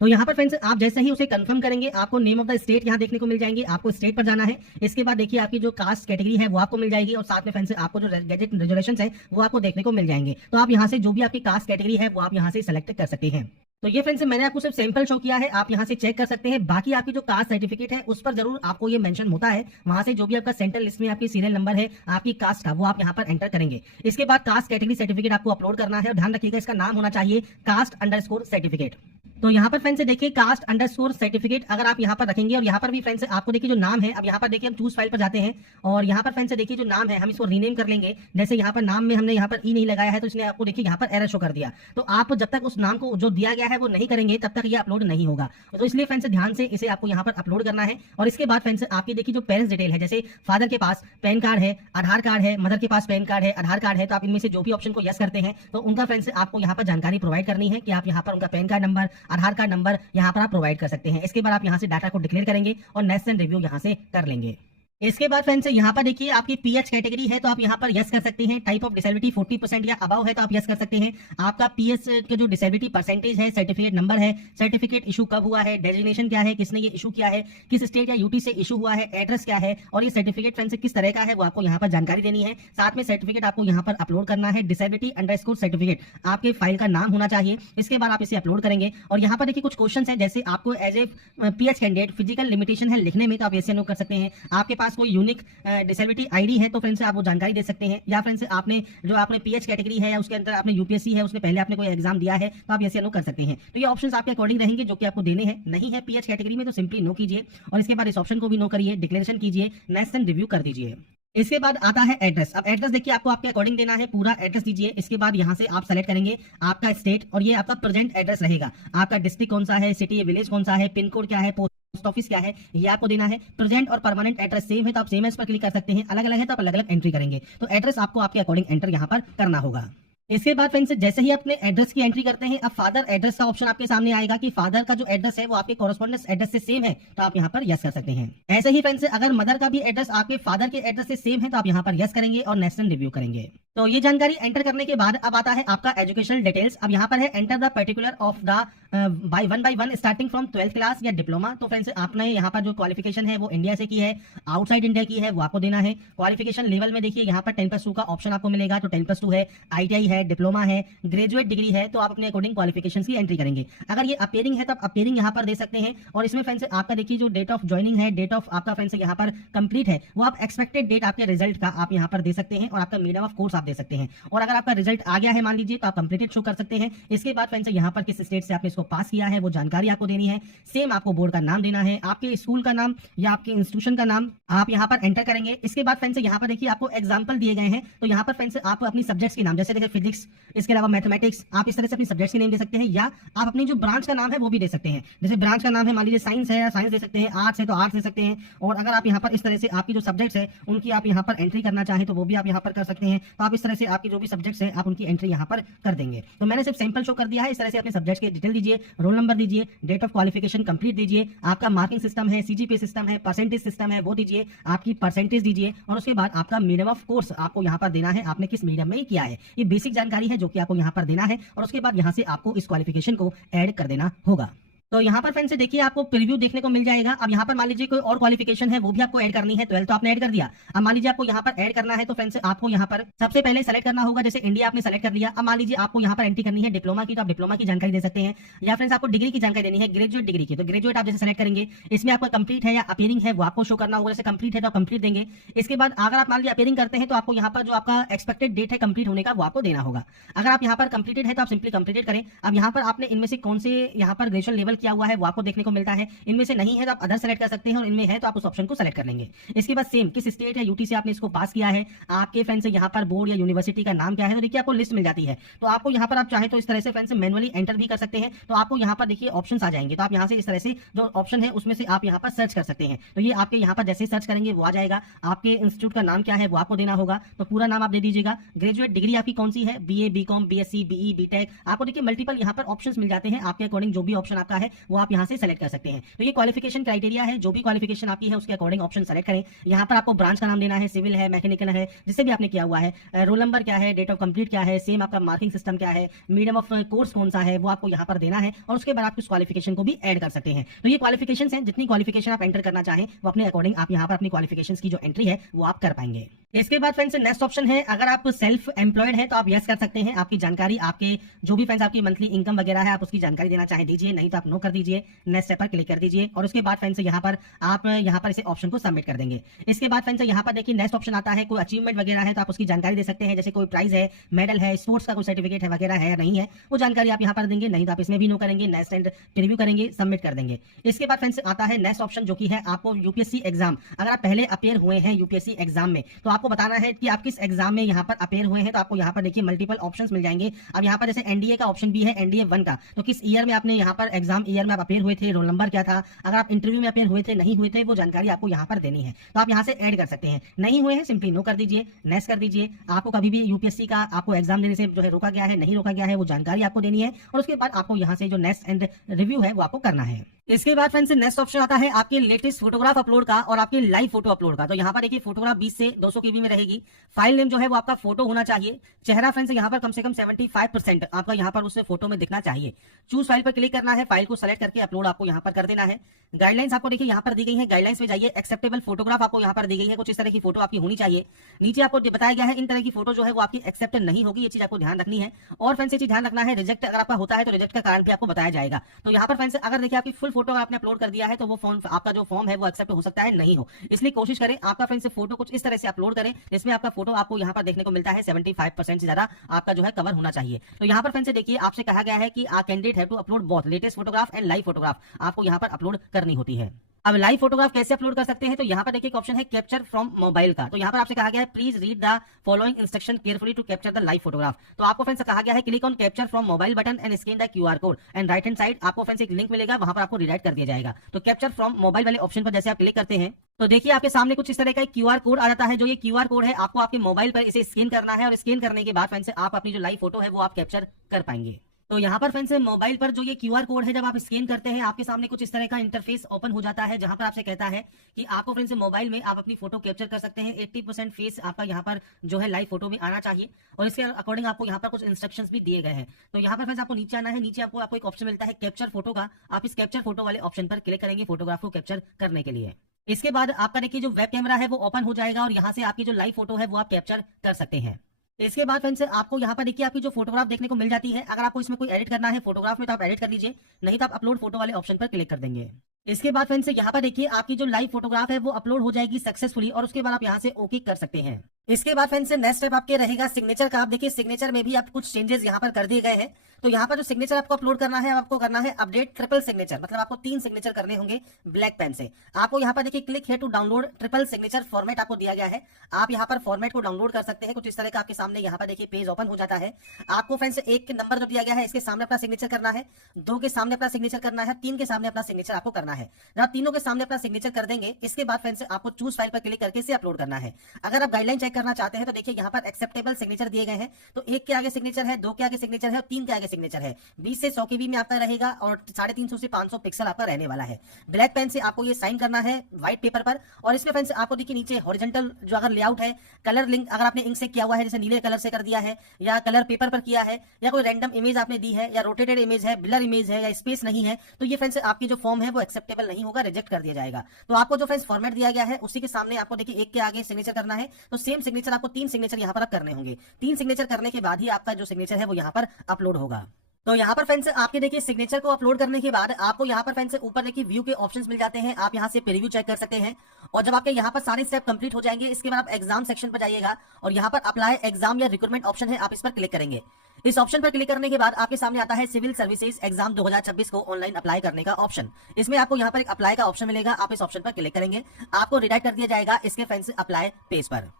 तो यहाँ पर फ्रेंड्स आप जैसे ही उसे कंफर्म करेंगे आपको नेम ऑफ द स्टेट यहाँ देखने को मिल जाएंगे, आपको स्टेट पर जाना है। इसके बाद देखिए आपकी जो कास्ट कैटेगरी है वो आपको मिल जाएगी और साथ में फ्रेंड्स आपको जो गैजेट रेजुलेशंस है वो आपको देखने को मिल जाएंगे। तो आप यहाँ से जो भी आपकी कास्ट कैटेगरी है वो आप यहाँ से सेलेक्ट कर सकते हैं। तो ये फ्रेंड्स मैंने आपको सिर्फ सैंपल शो किया है, आप यहाँ से चेक कर सकते हैं। बाकी आपकी जो कास्ट सर्टिफिकेट है उस पर जरूर आपको ये मेंशन होता है, वहां से जो भी आपका सेंट्रल लिस्ट में आपकी सीरियल नंबर है आपकी कास्ट का वो आप यहाँ पर एंटर करेंगे। इसके बाद कास्ट कैटेगरी सर्टिफिकेट आपको अपलोड करना है और ध्यान रखिएगा इसका नाम होना चाहिए कास्ट सर्टिफिकेट। तो यहाँ पर फ्रेंड्स देखिए कास्ट सर्टिफिकेट अगर आप यहाँ पर रखेंगे और यहाँ पर भी फ्रेंड्स आपको देखिए जो नाम है, अब यहाँ पर देखिए हम चूज फाइल पर जाते हैं और यहाँ पर फ्रेंड्स देखिए जो नाम है हम इसको रीनेम कर लेंगे। जैसे यहाँ पर नाम में हमने यहाँ पर ई नहीं लगाया है तो इसने आपको देखिए यहाँ पर एरर शो कर दिया। तो आप जब तक उस नाम को जो दिया गया है वो नहीं करेंगे तब तक ये अपलोड नहीं होगा। तो इसलिए फ्रेंड्स ध्यान से इसे आपको यहाँ पर अपलोड करना है। और इसके बाद फ्रेंड्स आपकी देखिए जो पेरेंट्स डिटेल है, जैसे फादर के पास पैन कार्ड है, आधार कार्ड है, मदर के पास पैन कार्ड है, आधार कार्ड है, तो आप इनमें से जो भी ऑप्शन को यस करते हैं तो उनका फ्रेंड्स आपको यहाँ पर जानकारी प्रोवाइड करनी है कि आप यहाँ पर उनका पैन कार्ड नंबर, आधार कार्ड नंबर यहाँ पर आप प्रोवाइड कर सकते हैं। इसके बाद आप यहाँ से डाटा को डिक्लेयर करेंगे और नेशनल रिव्यू यहाँ से कर लेंगे। इसके बाद फ्रेंड्स यहाँ पर देखिए आपकी पीएच कैटेगरी है तो आप यहाँ पर यस कर सकते हैं। टाइप ऑफ डिसेबिलिटी 40% या अबव है तो आप यस कर सकते हैं। आपका पीएच के जो डिसेबिलिटी परसेंटेज है, सर्टिफिकेट नंबर है, सर्टिफिकेट इशू कब हुआ है, डेजिग्नेशन क्या है, किसने ये इशू किया है, किस स्टेट या यूटी से इशू हुआ है, एड्रेस क्या है और ये सर्टिफिकेट फ्रेंड्स किस तरह का है वो आपको यहाँ पर जानकारी देनी है। साथ में सर्टिफिकेट आपको यहाँ पर अपलोड करना है। डिसेबिलिटी सर्टिफिकेट आपके फाइल का नाम होना चाहिए। इसके बाद आप इसे अपलोड करेंगे और यहाँ पर देखिए कुछ क्वेश्चन है, जैसे आपको as a PH candidate physical limitation है लिखने में तो आप ऐसे नो कर सकते हैं। आपके पास कोई यूनिक डिसेबिलिटी आईडी है तो फ्रेंड्स आप वो जानकारी दे सकते हैं। या फ्रेंड्स आपने पीएच कैटेगरी है या उसके अंदर आपने यूपीएससी है, उसने पहले आपने कोई एग्जाम दिया है तो आप ऐसे नो कर सकते हैं। तो ये ऑप्शंस आपके अकॉर्डिंग रहेंगे जो कि आपको देने हैं। नहीं है पीएच कैटेगरी में तो सिंपली नो कीजिए और इसके बाद इस ऑप्शन को भी नो करिए, डिक्लेरेशन कीजिए, नेशनल रिव्यू कर दीजिए। इसके बाद आता है एड्रेस। अब एड्रेस देखिए आपको आपके अकॉर्डिंग देना है, पूरा एड्रेस दीजिए। इसके बाद यहाँ से आप सेलेक्ट करेंगे आपका स्टेट और ये आपका प्रेजेंट एड्रेस रहेगा। आपका डिस्ट्रिक्ट कौन सा है, सिटी या विलेज कौन सा है, पिन कोड क्या है, पोस्ट ऑफिस क्या है, ये आपको देना है। प्रेजेंट और परमानेंट एड्रेस सेम है तो आप सेम एज पर क्लिक कर सकते हैं, अलग अलग है तो आप अलग अलग एंट्री करेंगे। तो एड्रेस आपको आपके अकॉर्डिंग एंटर यहाँ पर करना होगा। इसके बाद फ्रेंड्स जैसे ही अपने एड्रेस की एंट्री करते हैं अब फादर एड्रेस का ऑप्शन आपके सामने आएगा कि फादर का जो एड्रेस है वो आपके कॉरेस्पॉन्डेंस एड्रेस से सेम है तो आप यहाँ पर यस कर सकते हैं। ऐसे ही फ्रेंड्स अगर मदर का भी एड्रेस आपके फादर के एड्रेस से सेम है तो आप यहाँ पर यस करेंगे और नेशनल रिव्यू करेंगे। तो ये जानकारी एंटर करने के बाद अब आता है आपका एजुकेशनल डिटेल्स। अब यहाँ पर है enter the particular of the by one starting from 12th class या डिप्लोमा। तो फ्रेंड्स आपने यहाँ पर जो क्वालिफिकेशन है वो इंडिया से की है, आउटसाइड इंडिया की है वो आपको देना है। क्वालिफिकेशन लेवल में देखिए यहाँ पर 10+2 का ऑप्शन आपको मिलेगा तो 10+2 है, ITI है, डिप्लोमा है, ग्रेजुएट डिग्री है तो आप अपने अकॉर्डिंग क्वालिफिकेशन की एंट्री करेंगे। अगर ये अपेयरिंग है तो आप अपेयरिंग यहाँ पर दे सकते हैं। और इसमें फ्रेंड्स आपका देखिए जो डेट ऑफ ज्वाइनिंग है, डेट ऑफ आपका फ्रेंड्स यहाँ पर कंप्लीट है वो आप एक्सपेक्टेड डेट आपके रिजल्ट का आप यहाँ पर दे सकते हैं और आपका मीडियम ऑफ कोर्स आप दे सकते हैं। और अगर आपका रिजल्ट आ गया है मान लीजिए तो आप कंप्लीटेड शो कर सकते हैं। इसके बाद फ्रेंड्स यहाँ पर किस स्टेट से आपने इसको पास किया है वो जानकारी आपको देनी है। सेम आपको बोर्ड का नाम देना है, आपके स्कूल का नाम या आपके इंस्टीट्यूशन का नाम आप यहाँ पर एंटर करेंगे। इसके बाद फ्रेंड्स यहाँ पर देखिए आपको एग्जाम्पल दिए गए हैं, तो यहाँ पर फ्रेंड्स आप अपनी सब्जेक्ट्स के नाम जैसे देखिए फिजिक्स, इसके अलावा मैथमेटिक्स, आप इस तरह से अपनी सब्जेक्ट्स के नेम दे सकते हैं, या आप अपनी जो ब्रांच का नाम है वो भी दे सकते हैं। जैसे ब्रांच का नाम है मान लीजिए साइंस है, साइंस दे सकते हैं, आर्ट्स है तो आर्ट्स दे सकते हैं। और अगर आप यहाँ पर इस तरह से आपकी जो सब्जेक्ट्स है उनकी आप यहाँ पर एंट्री करना चाहें तो वो भी आप यहाँ पर कर सकते हैं। तो आप इस तरह से आपकी जो भी सब्जेक्ट्स है आप उनकी एंट्री यहाँ पर कर देंगे। तो मैंने सिर्फ सैंपल शो कर दिया है। इस तरह से अपने सब्जेक्ट्स के डिटेल दीजिए, रोल नंबर दीजिए, डेट ऑफ क्वालिफिकेशन कंप्लीट दीजिए, आपका मार्किंग सिस्टम है, सीजीपीए सिस्टम है, परसेंटेज सिस्टम है वो दीजिए, आपकी परसेंटेज दीजिए, और उसके बाद आपका मीडियम ऑफ कोर्स आपको यहाँ पर देना है, आपने किस मीडियम में किया है। ये बेसिक जानकारी है जो कि आपको यहाँ पर देना है, और उसके बाद यहाँ से आपको इस क्वालिफिकेशन को ऐड कर देना होगा। तो यहाँ पर फ्रेंड्स देखिए आपको प्रीव्यू देखने को मिल जाएगा। अब यहाँ पर मान लीजिए कोई और क्वालिफिकेशन है वो भी आपको ऐड करनी है। 12 तो आपने ऐड कर दिया, अब मान लीजिए आपको यहाँ पर ऐड करना है तो फ्रेंड्स आपको यहाँ पर सबसे पहले सेलेक्ट करना होगा। जैसे इंडिया आपने सेलेक्ट कर लिया, अब मान लीजिए आपको यहाँ पर एंट्री करनी है डिप्लोमा की, तो आप डिप्लोमा की जानकारी दे सकते हैं, या फ्रेंड्स आपको डिग्री की जानकारी देनी है, ग्रेजुएट डिग्री की, तो ग्रेजुएट आप जैसे सेलेक्ट करेंगे। इसमें आपका कंप्लीट है या अपीयरिंग है वो आपको शो करना होगा। जैसे कंप्लीट है तो आप कंप्लीट देंगे। इसके बाद अगर आप मान लीजिए अपीयरिंग करते हैं तो आपको यहाँ पर जो आपका एक्सपेक्टेड डेट है कंप्लीट होने का वो आपको देना होगा। अगर आप यहाँ पर कंप्लीटेड है तो आप सिंपली कंप्लीटेड करें। अब यहाँ पर आपने इनमें से कौन से यहाँ पर ग्रेजुएशन लेवल किया हुआ है वो आपको को मिलता है। इनमें से नहीं है तो आप अदर सेलेक्ट कर सकते हैं, और इनमें है तो आप उस ऑप्शन को सेलेक्ट कर लेंगे। इसके बाद सेम किस स्टेट या यूटी से आपने इसको पास किया है, आपके फ्रेंड्स यहाँ पर बोर्ड या यूनिवर्सिटी का नाम क्या है, तो देखिए आपको लिस्ट मिल जाती है। तो आपको यहाँ पर आप चाहे तो इस तरह से फ्रेंड्स मैनुअली एंटर भी कर सकते हैं। तो आपको यहाँ पर देखिए ऑप्शंस आ जाएंगे, तो आप यहाँ से इस तरह से जो ऑप्शन है उसमें से आप यहाँ पर सर्च कर सकते हैं। तो ये आपके यहाँ पर जैसे सर्च करेंगे वो आ जाएगा। आपके इंस्टीट्यूट का नाम क्या है वो आपको देना होगा, तो पूरा नाम आप दे दीजिएगा। ग्रेजुएट डिग्री आपकी कौन सी है, BA, BCom, BSc, BE, BTech, आपको देखिए मल्टीपल यहाँ पर ऑप्शंस मिल जाते हैं। आपके अकॉर्डिंग जो भी ऑप्शन आपका है वो आप यहाँ से सेलेक्ट कर सकते हैं। तो ये क्वालिफिकेशन क्राइटेरिया है, जो भी क्वालिफिकेशन आपकी है उसके अकॉर्डिंग ऑप्शन सेलेक्ट करें। यहाँ पर आपको ब्रांच का नाम देना है, सिविल है, मैकेनिकल है, जिससे भी आपने किया हुआ है, रोल नंबर क्या है, डेट ऑफ कंप्लीट क्या है, सेम आपका मार्किंग सिस्टम क्या है, मीडियम ऑफ कोर्स कौन सा है वो आपको यहाँ पर देना है, और उसके बाद आप उस क्वालिफिकेशन को भी ऐड कर सकते हैं। तो ये क्वालिफिकेशन है, जितनी क्वालिफिकेशन आप एंटर करना चाहें वो अपने अकॉर्डिंग आप यहाँ पर अपनी क्वालिफिकेशन की जो एंट्री है वो आप कर पाएंगे। इसके बाद फ्रेंड्स नेक्स्ट ऑप्शन है, अगर आप सेल्फ एम्प्लॉयड है तो आप यस कर सकते हैं। आपकी जानकारी, आपके जो भी फ्रेंड्स आपकी मंथली इनकम वगैरह है आप उसकी जानकारी देना चाहे दीजिए, नहीं तो आप नो कर दीजिए। नेक्स्ट स्टेप पर क्लिक कर दीजिए, और उसके बाद फ्रेंड्स यहाँ पर आप यहाँ पर इसे ऑप्शन को सबमिट कर देंगे। इसके बाद फ्रेंड्स यहाँ पर देखिए नेक्स्ट ऑप्शन आता है, कोई अचीवमेंट वगैरह है तो आप उसकी जानकारी दे सकते हैं। जैसे कोई प्राइज है, मेडल है, स्पोर्ट्स का कोई सर्टिफिकेट है वगैरह है या नहीं है वो जानकारी आप यहाँ पर देंगे, नहीं तो आप इसमें भी नो करेंगे। नेक्स्ट एंड प्रीव्यू करेंगे, सबमिट कर देंगे। इसके बाद फ्रेंड्स आता है नेक्स्ट ऑप्शन जो कि है आपको यूपीएससी एग्जाम, अगर आप पहले अपेयर हुए हैं यूपीएससी एग्जाम में तो आपको बताना है कि किस एग्जाम में यहाँ पर अपेयर हुए हैं। तो आपको यहाँ पर देखिए मल्टीपल ऑप्शंस मिल जाएंगे। अब यहाँ पर जैसे एनडीए का ऑप्शन भी है, एनडीए 1 का, तो किस ईयर में आपने यहाँ पर एग्जाम ईयर में आप अपेयर हुए थे, रोल नंबर क्या था, अगर आप इंटरव्यू में अपेयर हुए थे नहीं हुए थे वो जानकारी आपको यहाँ पर देनी है। तो आप यहाँ से ऐड कर सकते हैं। नहीं हुए हैं सिंपली नो कर दीजिए, नेक्स्ट कर दीजिए। आपको कभी भी यूपीएससी का आपको एग्जाम देने से जो है रोका गया है, नहीं रोका गया है वो जानकारी आपको देनी है, और उसके बाद आपको यहाँ से जो नेक्स्ट एंड रिव्यू है वो आपको करना है। इसके बाद फ्रेंड्स नेक्स्ट ऑप्शन आता है आपके लेटेस्ट फोटोग्राफ अपलोड का और आपके लाइव फोटो अपलोड का। तो यहाँ पर देखिए फोटोग्राफ 20 से 200 केबी में रहेगी। फाइल नेम जो है वो आपका फोटो होना चाहिए। चेहरा फ्रेंड्स यहाँ पर कम से कम 75% आपका यहाँ पर उससे फोटो में दिखना चाहिए। चूज फाइल पर क्लिक करना है, फाइल को सेलेक्ट करके अपलोड आपको यहाँ पर कर देना है। गाइडलाइंस आपको देखिए यहाँ पर दी गई है, गाइडलाइंस में जाइए। एक्सेप्टेबल फोटोग्राफ आपको यहाँ पर दी गई है, कुछ इस तरह की फोटो आपकी होनी चाहिए। नीचे आपको बताया गया है इन तरह की फोटो जो है वो आपकी एक्सेप्ट नहीं होगी, ये चीज आपको ध्यान रखनी है। और फ्रेंड्स ये चीज ध्यान रखना है, रिजेक्ट अगर आपका होता है तो रिजेक्ट का कारण भी आपको बताया जाएगा। तो यहाँ पर फ्रेंड्स अगर देखिए आपकी फुल फोटो आपने अपलोड कर दिया है तो वो फॉर्म, आपका जो फॉर्म है वो एक्सेप्ट हो सकता है, नहीं हो। इसलिए कोशिश करें आपका फ्रेंड्स फोटो कुछ इस तरह से अपलोड करें जिसमें आपका फोटो आपको यहाँ पर देखने को मिलता है 75% से ज्यादा आपका जो है कवर होना चाहिए। तो यहाँ पर फ्रेंड्स देखिए आपसे कहा गया है कि candidate have to upload both latest photograph and live photograph, आपको यहाँ पर अपलोड करनी होती है। अब लाइव फोटोग्राफ कैसे अपलोड कर सकते हैं, तो यहाँ पर देखिए एक ऑप्शन है कैप्चर फ्रॉम मोबाइल का। तो यहाँ पर आपसे कहा गया है please read the following instruction carefully to capture the live photograph. तो आपको फ्रेंड्स कहा गया है click on capture from mobile button and scan the QR code and right hand side आपको फ्रेंड्स एक लिंक मिलेगा, वहां पर आपको रिडायरेक्ट कर दिया जाएगा। तो कैप्चर फ्रॉम मोबाइल वाले ऑप्शन पर जैसे आप क्लिक करते हैं तो देखिए आपके सामने कुछ इस तरह का क्यूआर कोड आ जाता है। जो ये क्यूआर कोड है आपको आपके मोबाइल पर इसे स्कैन करना है, और स्कैन करने के बाद फ्रेंड्स आप अपनी जो लाइव फोटो है वो आप कैप्चर कर पाएंगे। तो यहाँ पर फ्रेंड्स मोबाइल पर जो ये क्यूआर कोड है जब आप स्कैन करते हैं आपके सामने कुछ इस तरह का इंटरफेस ओपन हो जाता है, जहां पर आपसे कहता है कि आपको फ्रेंड्स मोबाइल में आप अपनी फोटो कैप्चर कर सकते हैं। 80% फेस आपका यहाँ पर जो है लाइव फोटो में आना चाहिए, और इसके अकॉर्डिंग आपको यहाँ पर कुछ इंस्ट्रक्शंस भी दिए गए हैं। तो यहाँ पर फ्रेंड्स आपको नीचे आना है, नीचे आपको एक ऑप्शन मिलता है कैप्चर फोटो का। आप इस कैप्चर फोटो वाले ऑप्शन पर क्लिक करेंगे फोटोग्राफ को कैप्चर करने के लिए। इसके बाद आपका देखिए जो वेब कैमरा है वो ओपन हो जाएगा, और यहाँ से आपकी जो लाइव फोटो है वो आप कैप्चर कर सकते हैं। इसके बाद फ्रेंड्स आपको यहाँ पर देखिए आपकी जो फोटोग्राफ देखने को मिल जाती है। अगर आपको इसमें कोई एडिट करना है फोटोग्राफ में तो आप एडिट कर लीजिए, नहीं तो आप अपलोड फोटो वाले ऑप्शन पर क्लिक कर देंगे। इसके बाद फ्रेंड्स यहाँ पर देखिए आपकी जो लाइव फोटोग्राफ है वो अपलोड हो जाएगी सक्सेसफुली, और उसके बाद आप यहाँ से ओके कर सकते हैं। इसके बाद फ्रेंड्स नेक्स्ट स्टेप आपके रहेगा सिग्नेचर का। आप देखिए सिग्नेचर में भी आप कुछ चेंजेस यहाँ पर कर दिए गए हैं। तो यहाँ पर जो सिग्नेचर आपको अपलोड करना है, आपको करना है अपडेट ट्रिपल सिग्नेचर, मतलब आपको 3 सिग्नेचर करने होंगे ब्लैक पेन से। आपको यहाँ पर देखिए क्लिक है to download triple signature format आपको दिया गया है। आप यहाँ पर फॉर्मेट को डाउनलोड कर सकते हैं। कुछ इस तरह का आपके सामने यहाँ पर देखिए पेज ओपन हो जाता है। आपको फ्रेंड्स एक नंबर जो दिया गया है इसके सामने अपना सिग्नेचर करना है, 2 के सामने अपना सिग्नेचर करना है, 3 के सामने अपना सिग्नेचर आपको करना है। जब आप तीनों के सामने अपना सिग्नेचर कर देंगे, इसके बाद फ्रेंड्स आपको चूज फाइल पर क्लिक करके इसे अपलोड करना है। अगर आप गाइडलाइन चेक करना चाहते हैं तो देखिए यहाँ पर एक्सेप्टेबल सिग्नेचर दिए गए हैं। तो 1 के आगे सिग्नेचर है, 2 के आगे सिग्नेचर है और 3 के आगे सिग्नेचर है। 20 से 100 KB में आपका रहेगा और 350 से 500 पिक्सल आपका रहने वाला है। ब्लैक पेन से आपको ये साइन करना है व्हाइट पेपर पर। और इसमें फ्रेंड्स आपको देखिए नीचे हॉरिजॉन्टल जो अगर लेआउट है, कलर लिंक अगर आपने इंक से किया हुआ है, जैसे नीले कलर से कर दिया है या कलर पेपर पर किया है या कोई रैंडम इमेज आपने दी है या रोटेटेड इमेज है, ब्लर इमेज है या स्पेस नहीं है, तो ये फ्रेंड्स आपकी जो फॉर्म है वो एक्सेप्टेबल नहीं होगा, रिजेक्ट कर दिया जाएगा। तो आपको जो फ्रेंड्स फॉर्मेट दिया गया है उसी के सामने आपको देखिए 1 के आगे सिग्नेचर करना है। तो सेम सिग्नेचर आपको 3 सिग्नेचर यहाँ पर करने होंगे। 3 सिग्नेचर करने के बाद ही आपका जो सिग्नेचर है वो यहाँ पर अपलोड होगा। तो यहाँ पर फ्रेंड्स आपके देखिए सिग्नेचर को अपलोड करने के बाद आपको यहाँ पर फ्रेंड्स ऊपर देखिए व्यू के ऑप्शंस मिल जाते हैं। आप यहाँ से प्रीव्यू चेक कर सकते हैं। और जब आपके यहाँ पर सारे स्टेप कंप्लीट हो जाएंगे, इसके बाद आप एग्जाम सेक्शन पर जाइएगा और यहाँ पर अप्लाई एग्जाम या रिक्रूटमेंट ऑप्शन है, आप इस पर क्लिक करेंगे। इस ऑप्शन पर क्लिक करने के बाद आपके सामने आता है सिविल सर्विसेज एग्जाम 2026 को ऑनलाइन अप्लाई करने का ऑप्शन। इसमें आपको यहाँ पर एक अप्लाई का ऑप्शन मिलेगा। आप इस ऑप्शन पर क्लिक करेंगे, आपको रिडायरेक्ट कर दिया जाएगा इसके फ्रेंड्स अप्लाई पेज पर।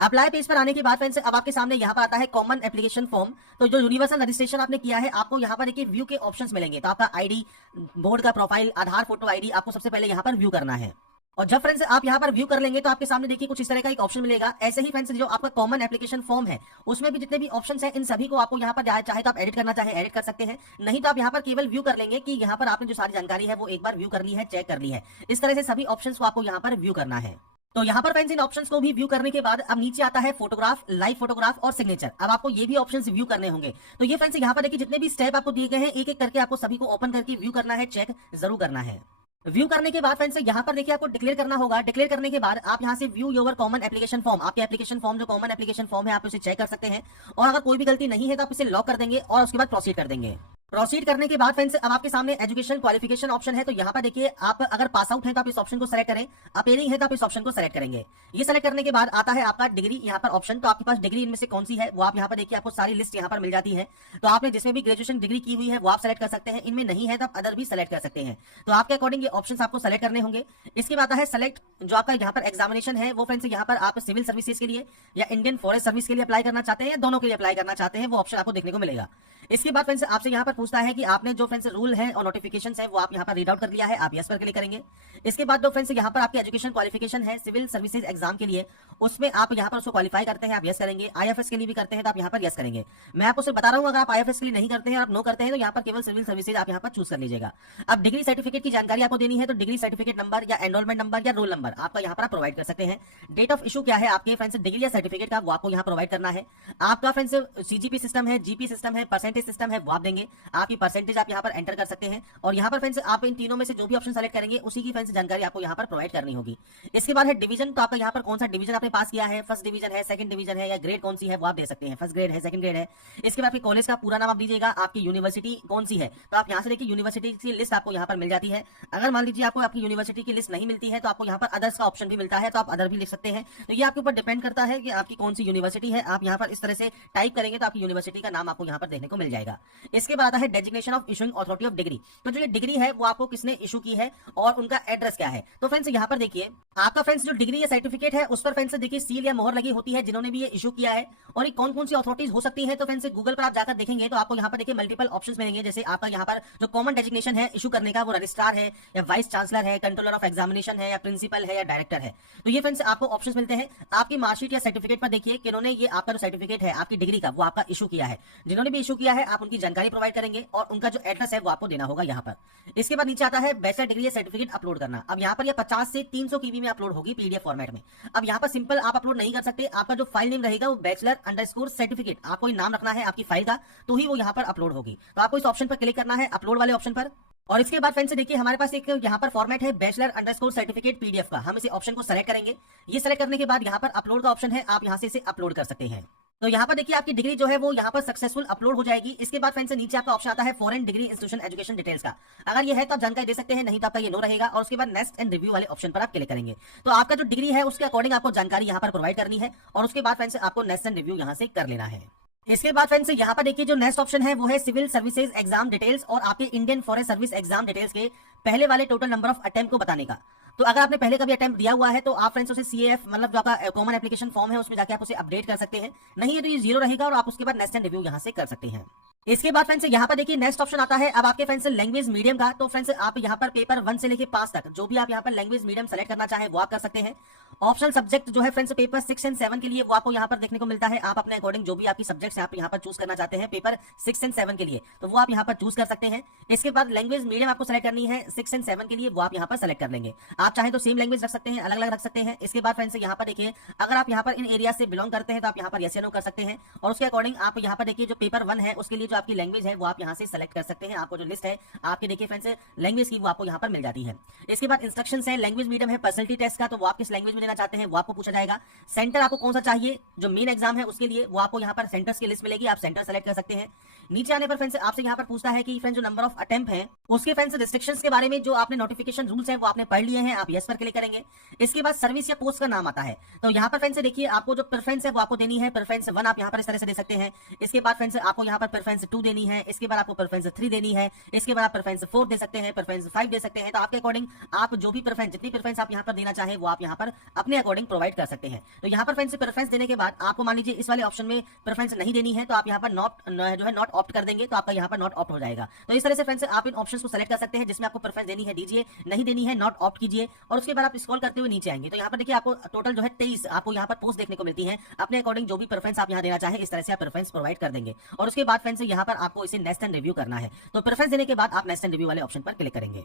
अप्लाई पेज पर आने के बाद फ्रेंड्स अब आपके सामने यहाँ पर आता है कॉमन एप्लीकेशन फॉर्म। तो जो यूनिवर्सल रजिस्ट्रेशन आपने किया है, आपको यहाँ पर देखिए व्यू के ऑप्शंस मिलेंगे। तो आपका आईडी, बोर्ड का प्रोफाइल, आधार फोटो आईडी आपको सबसे पहले यहाँ पर व्यू करना है। और जब फ्रेंड्स आप यहाँ पर व्यू कर लेंगे तो आपके सामने देखिए कुछ इस तरह का एक ऑप्शन मिलेगा। ऐसे ही फ्रेंड्स जो आपका कॉमन एप्लीकेशन फॉर्म है उसमें भी जितने भी ऑप्शंस हैं, इन सभी को आपको यहाँ पर चाहे तो आप एडिट करना चाहे एडिट कर सकते हैं, नहीं तो आप यहाँ पर केवल व्यू कर लेंगे कि यहाँ पर आपने जो सारी जानकारी है वो एक बार व्यू कर ली है, चेक कर ली है। इस तरह से सभी ऑप्शंस को आपको यहाँ पर व्यू करना है। तो यहाँ पर फ्रेंड्स इन ऑप्शंस को भी व्यू करने के बाद अब नीचे आता है फोटोग्राफ, लाइव फोटोग्राफ और सिग्नेचर। अब आपको ये भी ऑप्शंस व्यू करने होंगे। तो ये फ्रेंड्स यहाँ पर देखिए जितने भी स्टेप आपको दिए गए हैं, एक एक करके आपको सभी को ओपन करके व्यू करना है, चेक जरूर करना है। व्यू करने के बाद फ्रेंड्स यहाँ पर देखिए आपको डिक्लेयर करना होगा। डिक्लेयर करने के बाद आप यहाँ से view your common application form, आपके एप्लीकेशन फॉर्म जो कॉमन एप्लीकेशन फॉर्म है आप उसे चेक कर सकते हैं। और अगर कोई भी गलती नहीं है तो आप इसे लॉक कर देंगे और उसके बाद प्रोसीड कर देंगे। प्रोसीड करने के बाद फ्रेंड्स अब आपके सामने एजुकेशन क्वालिफिकेशन ऑप्शन है। तो यहाँ पर देखिए आप अगर पास आउट हैं तो आप इस ऑप्शन को सेलेक्ट करें, अपेयरिंग है तो आप इस ऑप्शन को सेलेक्ट करेंगे। ये सेलेक्ट करने के बाद आता है आपका डिग्री यहाँ पर ऑप्शन। तो आपके पास डिग्री इनमें से कौन सी है वो आप यहाँ पर देखिए, आपको सारी लिस्ट यहाँ पर मिल जाती है। तो आपने जिसमें भी ग्रेजुएशन डिग्री की हुई है वो आप सेलेक्ट कर सकते हैं। इनमें नहीं है तो आप अदर भी सेलेक्ट कर सकते हैं। तो आपके अकॉर्डिंग ये ऑप्शन आपको सेलेक्ट करने होंगे। इसके बाद आता है सेलेक्ट जो आपका यहाँ पर एग्जामिनेशन है वो फ्रेंड्स यहाँ पर आप सिविल सर्विसेज के लिए या इंडियन फॉरेस्ट सर्विस के लिए अप्लाई करना चाहते हैं या दोनों के लिए अप्लाई करना चाहते हैं, वो ऑप्शन आपको देखने को मिलेगा। इसके बाद फ्रेंड्स आपसे यहाँ पर पूछता है कि आपने जो फ्रेंड्स रूल है और नोटिफिकेशंस है वो आप यहाँ पर रीड आउट कर लिया है, आप यस पर क्लिक करेंगे। इसके बाद जो फ्रेंड्स यहाँ पर आपकी एजुकेशन क्वालिफिकेशन है सिविल सर्विसेज एग्जाम के लिए, उसमें आप यहाँ पर उसको क्वालिफाई करते हैं, आप यस करेंगे। आईएफएस के लिए भी करते हैं तो आप यहाँ पर यस करेंगे। मैं आपको सिर्फ बता रहा हूँ, अगर आप आईएफएस के लिए नहीं करते हैं, आप नो करते हैं, तो यहाँ पर केवल सिविल सर्विसेज आप यहाँ पर चूज कर लीजिएगा। अब डिग्री सर्टिफिकेट की जानकारी आपको देनी है तो डिग्री सर्टिफिकेट नंबर या एनरोलमेंट नंबर या रोल नंबर आपका यहाँ पर आप प्रोवाइड कर सकते हैं। डेट ऑफ इशू क्या है आपके फ्रेंड्स डिग्री या सर्टिफिकेट का, वो आपको यहाँ प्रोवाइड करना है। आपका फ्रेंड्स सीजीपी सिस्टम है, जीपी सिस्टम है, परसेंटेज सिस्टम है, वो आप देंगे। आपकी परसेंटेज आप यहाँ पर एंटर कर सकते हैं। और यहाँ पर फ्रेंड्स आप इन तीनों में से जो भी ऑप्शन सेलेक्ट करेंगे उसी की फ्रेंड्स जानकारी आपको यहाँ पर प्रोवाइड करनी होगी। इसके बाद है डिवीजन। तो आपका यहाँ पर कौन सा डिवीजन आपने पास किया है, फर्स्ट डिवीजन है, सेकंड डिवीजन है या ग्रेड कौन सी है वो आप दे सकते हैं। फर्स्ट ग्रेड है, सेकंड ग्रेड है। इसके बाद आपके कॉलेज का पूरा नाम आप दीजिएगा, आपकी यूनिवर्सिटी कौन सी है। तो आप यहाँ से देखिए यूनिवर्सिटी की लिस्ट आपको यहाँ पर मिल जाती है। अगर मान लीजिए आपको आपकी यूनिवर्सिटी की लिस्ट नहीं मिलती है तो आपको यहाँ पर अदर्स का ऑप्शन भी मिलता है, तो आप अदर भी लिख सकते हैं। तो ये आपके ऊपर डिपेंड करता है कि आपकी कौन सी यूनिवर्सिटी है। आप यहाँ पर इस तरह से टाइप करेंगे तो आपकी यूनिवर्सिटी का नाम आपको यहाँ पर देखने को मिल जाएगा। इसके बाद आता है designation of issuing authority of degree. तो जो ये डिग्री है वो आपको किसने इशू की है और उनका एड्रेस क्या है। तो फ्रेंड्स यहाँ पर देखिए आपका फ्रेंड्स जो डिग्री या सर्टिफिकेट है उस पर फ्रेंड्स देखिए सील या मोहर लगी होती है जिन्होंने भी ये इशू किया है। और ये कौन कौन सी अथॉरिटीज हो सकती है, तो फ्रेंड्स गूगल पर आप जाकर देखेंगे तो आपको यहाँ पर देखिए मल्टीपल ऑप्शंस मिलेंगे। जैसे आपका यहाँ पर जो कॉमन डेजिग्नेशन है इशू करने का, वो रजिस्ट्रार है या वाइस चांसलर है, कंट्रोलर ऑफ एग्जामिनेशन है या प्रिंसिपल है या डायरेक्टर है। तो ये फ्रेंड्स आपको ऑप्शंस मिलते हैं। आपकी मार्कशीट या सर्टिफिकेट पर देखिए कि उन्होंने ये आपका जो सर्टिफिकेट है आपकी डिग्री का वो आपका इशू किया है। जिन्होंने भी इशू किया है आप उनकी जानकारी प्रोवाइड करेंगे और उनका जो एड्रेस है वो आपको देना होगा यहाँ पर। इसके बाद नीचे आता है बैचलर डिग्री या सर्टिफिकेट अपलोड करना। अब यहाँ पर ये 50 से 300 KB में अपलोड होगी पीडीएफ फॉर्मेट में। अब यहाँ पर सिंपल आप अपलोड नहीं कर सकते। आपका जो फाइल नेम रहेगा वो बैचलर सर्टिफिकेट, आपको नाम रखना है आपकी फाइल का, तो ही वो यहाँ पर अपलोड होगी। तो आपको इस ऑप्शन पर क्लिक करना है, अपलोड वाले ऑप्शन पर। और इसके बाद फ्रेंड्स देखिए हमारे पास एक यहाँ पर फॉर्मेट है बैचलर सर्टिफिकेट पीडीएफ का। हम इसे ऑप्शन को सेलेक्ट करेंगे। ये सेलेक्ट करने के बाद यहाँ पर अपलोड का ऑप्शन है, आप यहाँ से इसे अपलोड कर सकते हैं। तो यहाँ पर देखिए आपकी डिग्री जो है वो यहाँ पर सक्सेसफुल अपलोड हो जाएगी। इसके बाद फ्रेंड्स नीचे आपका ऑप्शन आता है foreign degree institution education details का। अगर ये है तो आप जानकारी दे सकते हैं, नहीं तो आपका ये नो रहेगा। और उसके बाद नेक्स्ट एंड रिव्यू वाले ऑप्शन पर आप क्लिक करेंगे तो आपका जो डिग्री है उसके अकॉर्डिंग आपको जानकारी यहाँ पर प्रोवाइड करनी है और उसके बाद फ्रेंड्स आपको नेक्स्ट एंड रिव्यू यहाँ से कर लेना है। इसके बाद फ्रेंड्स यहाँ पर देखिए जो नेक्स्ट ऑप्शन है वो है सिविल सर्विसेज एग्जाम डिटेल्स और आपके Indian forest service exam details के पहले वाले टोटल नंबर ऑफ अटेम्प्ट को बताने का। तो अगर आपने पहले कभी अटेम्प्ट दिया हुआ है तो आप फ्रेंड्स उसे सीएएफ मतलब जो आपका कॉमन एप्लीकेशन फॉर्म है उसमें जाके आप उसे अपडेट कर सकते हैं, नहीं है तो ये 0 रहेगा और आप उसके बाद नेक्स्ट एंड रिव्यू यहाँ से कर सकते हैं। इसके बाद फ्रेंड्स यहाँ पर देखिए नेक्स्ट ऑप्शन आता है अब आपके फ्रेंड्स लैंग्वेज मीडियम का। तो फ्रेंड्स आप यहाँ पर पेपर 1 से लेके 5 तक जो भी आप यहाँ पर लैंग्वेज मीडियम सेलेक्ट करना चाहे वो आप कर सकते हैं। ऑप्शनल सब्जेक्ट जो है फ्रेंड्स पेपर 6 एंड 7 के लिए वो आपको यहाँ पर देखने को मिलता है। आप अपने अकॉर्डिंग जो भी आपकी सब्जेक्ट्स यहाँ पर चूज करना चाहते हैं पेपर 6 एंड 7 के लिए तो वो आप यहाँ पर चूज कर सकते हैं। इसके बाद लैंग्वेज मीडियम आपको सेलेक्ट करनी है 6 एंड 7 के लिए वो आप यहाँ पर सेलेक्ट कर लेंगे। आप चाहे तो सेम लैंग्वेज रख सकते हैं, अलग अलग रख सकते हैं। इसके बाद फ्रेंड्स यहाँ पर देखिए अगर आप यहाँ पर इन एरिया से बिलोंग करते हैं तो आप यहाँ पर यस या नो कर सकते हैं और उसके अकॉर्डिंग आप यहाँ पर देखिए जो पेपर 1 है उसके लिए जो आपकी लैंग्वेज है वो आप यहाँ से सेलेक्ट कर सकते हैं। आपको जो लिस्ट है आपके देखिए फ्रेंड्स लैंग्वेज की वो आपको यहाँ पर मिल जाती है। इसके बाद इंस्ट्रक्शंस है लैंग्वेज मीडियम है पर्सनैलिटी टेस्ट का तो वो आप किस लैंग्वेज में देना चाहते हैं वो आपको पूछा जाएगा। सेंटर आपको कौन सा चाहिए, जो मेन एग्जाम है उसके लिए वो आपको यहाँ पर सेंटर्स की लिस्ट मिलेगी, आप सेंटर सेलेक्ट कर सकते हैं। नीचे आने पर फ्रेंड्स आपसे यहाँ पर पूछता है कि फ्रेंड्स जो नंबर ऑफ अटेम्प्ट है उसके फ्रेंड्स रिस्ट्रिक्शंस के बारे में जो आपने नोटिफिकेशन रूल्स है वो आपने पढ़ लिए हैं, आप यस पर क्लिक करेंगे। इसके बाद सर्विस या पोस्ट का नाम आता है तो यहाँ पर फ्रेंड्स देखिए आपको जो प्रेफरेंस है वो आपको देनी है। प्रेफरेंस 1 आप यहाँ पर इस तरह से दे सकते हैं। इसके बाद फ्रेंड्स आपको यहाँ पर प्रेफरेंस 2 देनी है। इसके बाद आपको प्रेफरेंस 3 देनी है। इसके बाद आप प्रेफरेंस 4 दे सकते हैं, प्रेफरेंस 5 दे सकते हैं। तो आपके अकॉर्डिंग आप जो भी प्रेफरेंस जितनी प्रेफरेंस आप यहाँ पर देना चाहे वो आप यहाँ पर अपने अकॉर्डिंग प्रोवाइड कर सकते हैं। तो यहाँ पर फ्रेंड्स प्रेफरेंस देने के बाद आपको मान लीजिए इस वाले ऑप्शन में प्रेफरेंस नहीं देनी है तो आप यहाँ पर नॉट ऑप्ट कर देंगे तो आपका यहाँ पर नॉट ऑप्ट हो जाएगा। तो इस तरह से फ्रेंड्स आप इन ऑप्शंस को सेलेक्ट कर सकते हैं जिसमें आपको प्रेफरेंस देनी है दीजिए, नहीं देनी है नॉट ऑप्ट कीजिए। और उसके बाद आप स्क्रॉल करते हुए नीचे आएंगे तो यहाँ पर देखिए आपको टोटल जो है 23 आपको यहाँ पर पोस्ट देखने को मिलती है। अपने अकॉर्डिंग जो भी प्रेफरेंस आप यहाँ देना चाहे इस तरह से आप प्रेफरेंस प्रोवाइड कर देंगे और उसके बाद फ्रेंड्स यहाँ पर आपको इसे नेक्स्ट एंड रिव्यू करना है। तो प्रेफरेंस देने के बाद आप नेक्स्ट एंड रिव्यू वाले ऑप्शन पर क्लिक करेंगे।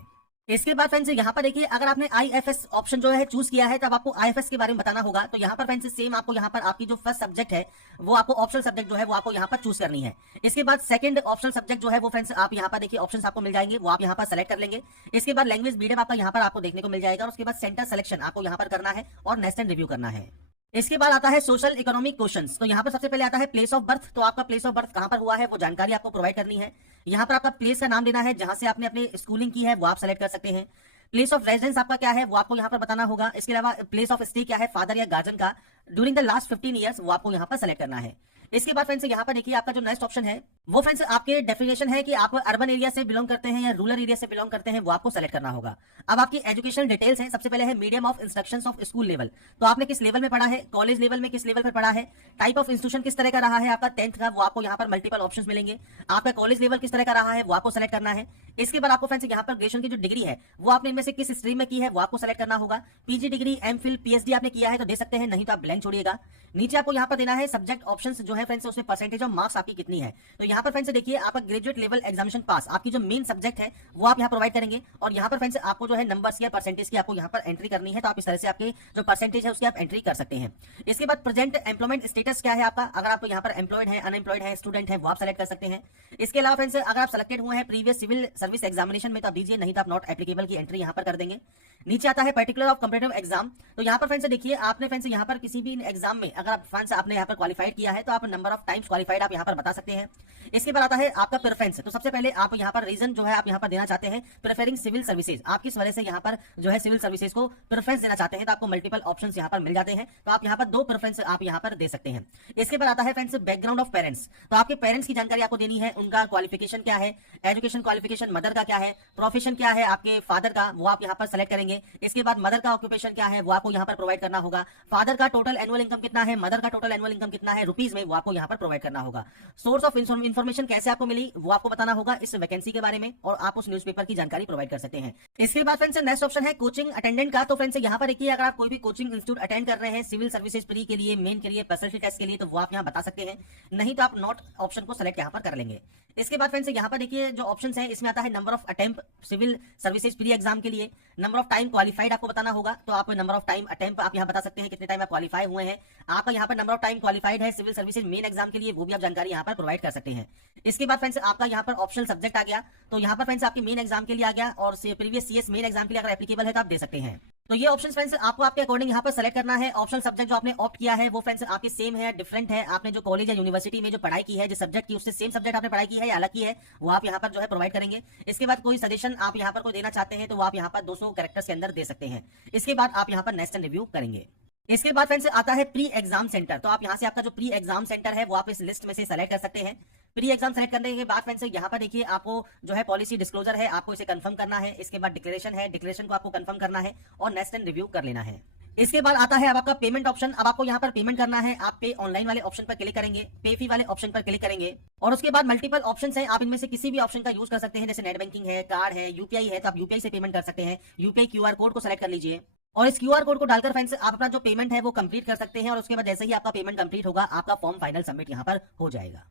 इसके बाद फ्रेंड्स यहाँ पर देखिए अगर आपने आईएफएस ऑप्शन जो है चूज किया है तब आपको आईएफएस के बारे में बताना होगा। तो यहाँ पर फ्रेंड्स सेम आपको यहाँ पर आपकी जो फर्स्ट सब्जेक्ट है वो आपको ऑप्शनल सब्जेक्ट जो है वो आपको यहाँ पर चूज करनी है। इसके बाद सेकंड ऑप्शनल सब्जेक्ट जो है वो फ्रेंड्स आप यहाँ पर देखिए ऑप्शंस आपको मिल जाएंगे वो आप यहाँ पर सेलेक्ट कर लेंगे। इसके बाद लैंग्वेज मीडियम आपका यहाँ पर आपको देखने को मिल जाएगा और उसके बाद सेंटर सिलेक्शन आपको यहाँ पर करना है और नेक्स्ट एंड रिव्यू करना है। इसके बाद आता है सोशल इकोनॉमिक क्वेश्चंस। तो यहाँ पर सबसे पहले आता है प्लेस ऑफ बर्थ। तो आपका प्लेस ऑफ बर्थ कहाँ पर हुआ है वो जानकारी आपको प्रोवाइड करनी है। यहाँ पर आपका प्लेस का नाम देना है जहां से आपने अपनी स्कूलिंग की है वो आप सेलेक्ट कर सकते हैं। प्लेस ऑफ रेजिडेंस आपका क्या है वो आपको यहाँ पर बताना होगा। इसके अलावा प्लेस ऑफ स्टे क्या है फादर या गार्जियन का ड्यूरिंग द लास्ट 15 ईयर्स वो आपको यहाँ पर सेलेक्ट करना है। इसके बाद फ्रेंड्स यहाँ पर देखिए आपका जो नेक्स्ट ऑप्शन है वो फ्रेंड्स आपके डेफिनेशन है कि आप अर्बन एरिया से बिलोंग करते हैं या रूरल एरिया से बिलोंग करते हैं वो आपको सेलेक्ट करना होगा। अब आपकी एजुकेशनल डिटेल्स है। सबसे पहले है medium of instructions of school level. तो आपने किस लेवल में पढ़ा है, कॉलेज लेवल में किस लेवल पर पढ़ा है, टाइप ऑफ इंस्टीट्यूशन किस तरह का रहा है आपका 10th का वो आपको यहाँ पर मल्टीपल ऑप्शंस मिलेंगे। आपका कॉलेज लेवल किस तरह का रहा है वो आपको सेलेक्ट करना है। इसके बाद आपको फ्रेंड्स यहाँ पर ग्रेजुएशन की जो डिग्री है वो आपने इनमें से किस स्ट्रीम में की है वो आपको सेलेक्ट करना होगा। पीजी डिग्री, एमफिल, पीएचडी आपने किया है तो दे सकते हैं, नहीं तो आप ब्लैंक छोड़िएगा। नीचे आपको यहाँ पर देना है सब्जेक्ट ऑप्शंस जो है फ्रेंड्स उसमें परसेंटेज ऑफ मार्क्स आपकी कितनी है। तो यहाँ पर फ्रेंड्स देखिए आपका ग्रेजुएट लेवल एग्जामिनेशन पास आपकी जो मेन सब्जेक्ट है वो आप यहाँ प्रोवाइड करेंगे और यहाँ पर फ्रेंड्स आपको जो है नंबर्स या परसेंटेज की आपको यहाँ पर एंट्री करनी है। तो आप इस तरह से आपके जो परसेंटेज है उसकी आप एंट्री कर सकते हैं। इसके बाद प्रेजेंट एम्प्लॉयमेंट स्टेटस क्या है आपका, अगर आपको यहाँ पर एम्प्लॉयड है, अनएम्प्लॉयड है, स्टूडेंट है वो आप सेलेक्ट कर सकते हैं। इसके अलावा फ्रेंड्स अगर आप सेलेक्टेड हुए हैं प्रीवियस सिविल सर्विस एग्जामिनेशन में तो आप दीजिए, नहीं तो आप नॉट एप्लीकेबल की एंट्री यहाँ पर कर देंगे। नीचे आता है पर्टिकुलर ऑफ कंपेटिटिव एग्जाम। तो यहाँ पर फ्रेंड्स देखिए आपने फ्रेंड्स यहाँ पर किसी भी एग्जाम में अगर आप फ्रेंड्स आपने यहाँ पर क्वालिफाइड किया है तो आप नंबर ऑफ टाइम्स क्वालिफाइड आप यहाँ पर बता सकते हैं। इसके बाद आता है आपका प्रेफरेंस। तो सबसे पहले आप यहाँ पर रीजन जो है आप यहाँ पर देना चाहते हैं प्रेफरिंग सिविल सर्विसेज। आप किस वजह से यहाँ पर जो है सिविल सर्विसेज को प्रेफरेंस देना चाहते हैं तो आपको मल्टीपल ऑप्शंस यहाँ पर मिल जाते हैं। तो आप यहाँ पर 2 प्रेफरेंस आप यहाँ पर दे सकते हैं। इसके बाद आता है फ्रेंड्स बैकग्राउंड ऑफ पेरेंट्स। तो आपके पेरेंट्स की जानकारी आपको देनी है, उनका क्वालिफिकेशन क्या है, एजुकेशन क्वालिफिकेशन मदर का क्या है, प्रोफेशन क्या है आपके फादर का वो आप यहाँ पर सेलेक्ट करेंगे। इसके बाद मदर का ऑक्यूपेशन क्या है वो आपको यहाँ पर प्रोवाइड करना होगा। फादर का टोटल एनुअल इनकम कितना है, मदर का टोटल एनुअल इनकम कितना है रुपीज में वो आपको यहाँ पर प्रोवाइड करना होगा। सोर्स ऑफ इन्फॉर्मेशन कैसे आपको मिली वो आपको बताना होगा इस वैकेंसी के बारे में और आप उस न्यूज़पेपर की जानकारी प्रोवाइड कर सकते हैं। इसके बाद फ्रेंड्स नेक्स्ट ऑप्शन है कोचिंग अटेंडेंट का। तो फ्रेंड्स यहाँ पर देखिए अगर आप कोई भी कोचिंग इंस्टीट्यूट अटेंड कर रहे हैं सिविल सर्विसेज प्री के लिए, मेन के लिए, पर्सनैलिटी टेस्ट के लिए तो वो आप यहाँ बता सकते हैं, नहीं तो आप नॉट ऑप्शन को सेलेक्ट यहाँ पर कर लेंगे। इसके बाद फ्रेंड्स यहाँ पर देखिए जो ऑप्शन है इसमें आता है number of attempt civil services pre exam के लिए, नंबर ऑफ टाइम क्वालिफाइड आपको बताना होगा। तो आप नंबर ऑफ टाइम अटेम्प्ट आप यहाँ बता सकते हैं कितने टाइम आप क्वालिफाई हुए हैं। आपका यहाँ पर नंबर ऑफ टाइम क्वालिफाइड है सिविल सर्विसेज मेन एग्जाम के लिए वो भी आप जानकारी यहाँ पर प्रोवाइड कर सकते हैं। इसके बाद फ्रेंड्स आपका यहाँ पर ऑप्शनल सब्जेक्ट आ गया। तो यहाँ पर फ्रेंड्स आपकी मेन एग्जाम के लिए आ गया और प्रीवियस सीएस मेन एग्जाम के लिए अगर एप्लीकेबल है तो आप दे सकते हैं। तो ये ऑप्शन फ्रेंड्स आपको आपके अकॉर्डिंग यहाँ पर सेलेक्ट करना है। ऑप्शनल सब्जेक्ट जो आपने ऑप्ट किया है वो फ्रेंड्स आपके सेम है, डिफरेंट है, आपने जो कॉलेज या यूनिवर्सिटी में जो पढ़ाई की है, जिस सब्जेक्ट की, उससे सेम सब्जेक्ट आपने पढ़ाई की है या अलग की है, वो आप यहाँ पर जो है प्रोवाइड करेंगे। इसके बाद कोई सजेशन आप यहाँ पर कोई देना चाहते हैं तो वो आप यहाँ पर 200 कैरेक्टर्स के अंदर दे सकते हैं। इसके बाद आप यहाँ पर नेक्स्ट रिव्यू करेंगे। इसके बाद फ्रेंड्स आता है प्री एग्जाम सेंटर। तो आप यहाँ से आपका जो प्री एग्जाम सेंटर है वो आप इस लिस्ट में से सेलेक्ट कर सकते हैं। प्री एग्जाम सेलेक्ट करने के बाद फ्रेंड्स यहाँ पर देखिए आपको जो है पॉलिसी डिस्क्लोजर है, आपको इसे कंफर्म करना है। इसके बाद डिक्लेरेशन है, डिक्लेरेशन को आपको कंफर्म करना है और नेक्स्ट एंड रिव्यू कर लेना है। इसके बाद आता है अब आपका पेमेंट ऑप्शन। अब आपको यहाँ पर पेमेंट करना है। आप पे ऑनलाइन वाले ऑप्शन पर क्लिक करेंगे, पे फी वाले ऑप्शन पर क्लिक करेंगे और उसके बाद मल्टीपल ऑप्शन हैं, आप इनमें से किसी भी ऑप्शन का यूज कर सकते हैं। जैसे नेट बैंकिंग है, कार्ड है, यूपीआई है, तो आप यूपीआई से पेमेंट कर सकते हैं। यूपीआई क्यूआर कोड को सिलेक्ट कर लीजिए और इस क्यूआर कोड को डालकर फ्रेंड्स आप अपना जो पेमेंट है वो कंप्लीट कर सकते हैं और उसके बाद जैसे ही आपका पेमेंट कंप्लीट होगा आपका फॉर्म फाइनल सबमिट यहाँ पर हो जाएगा।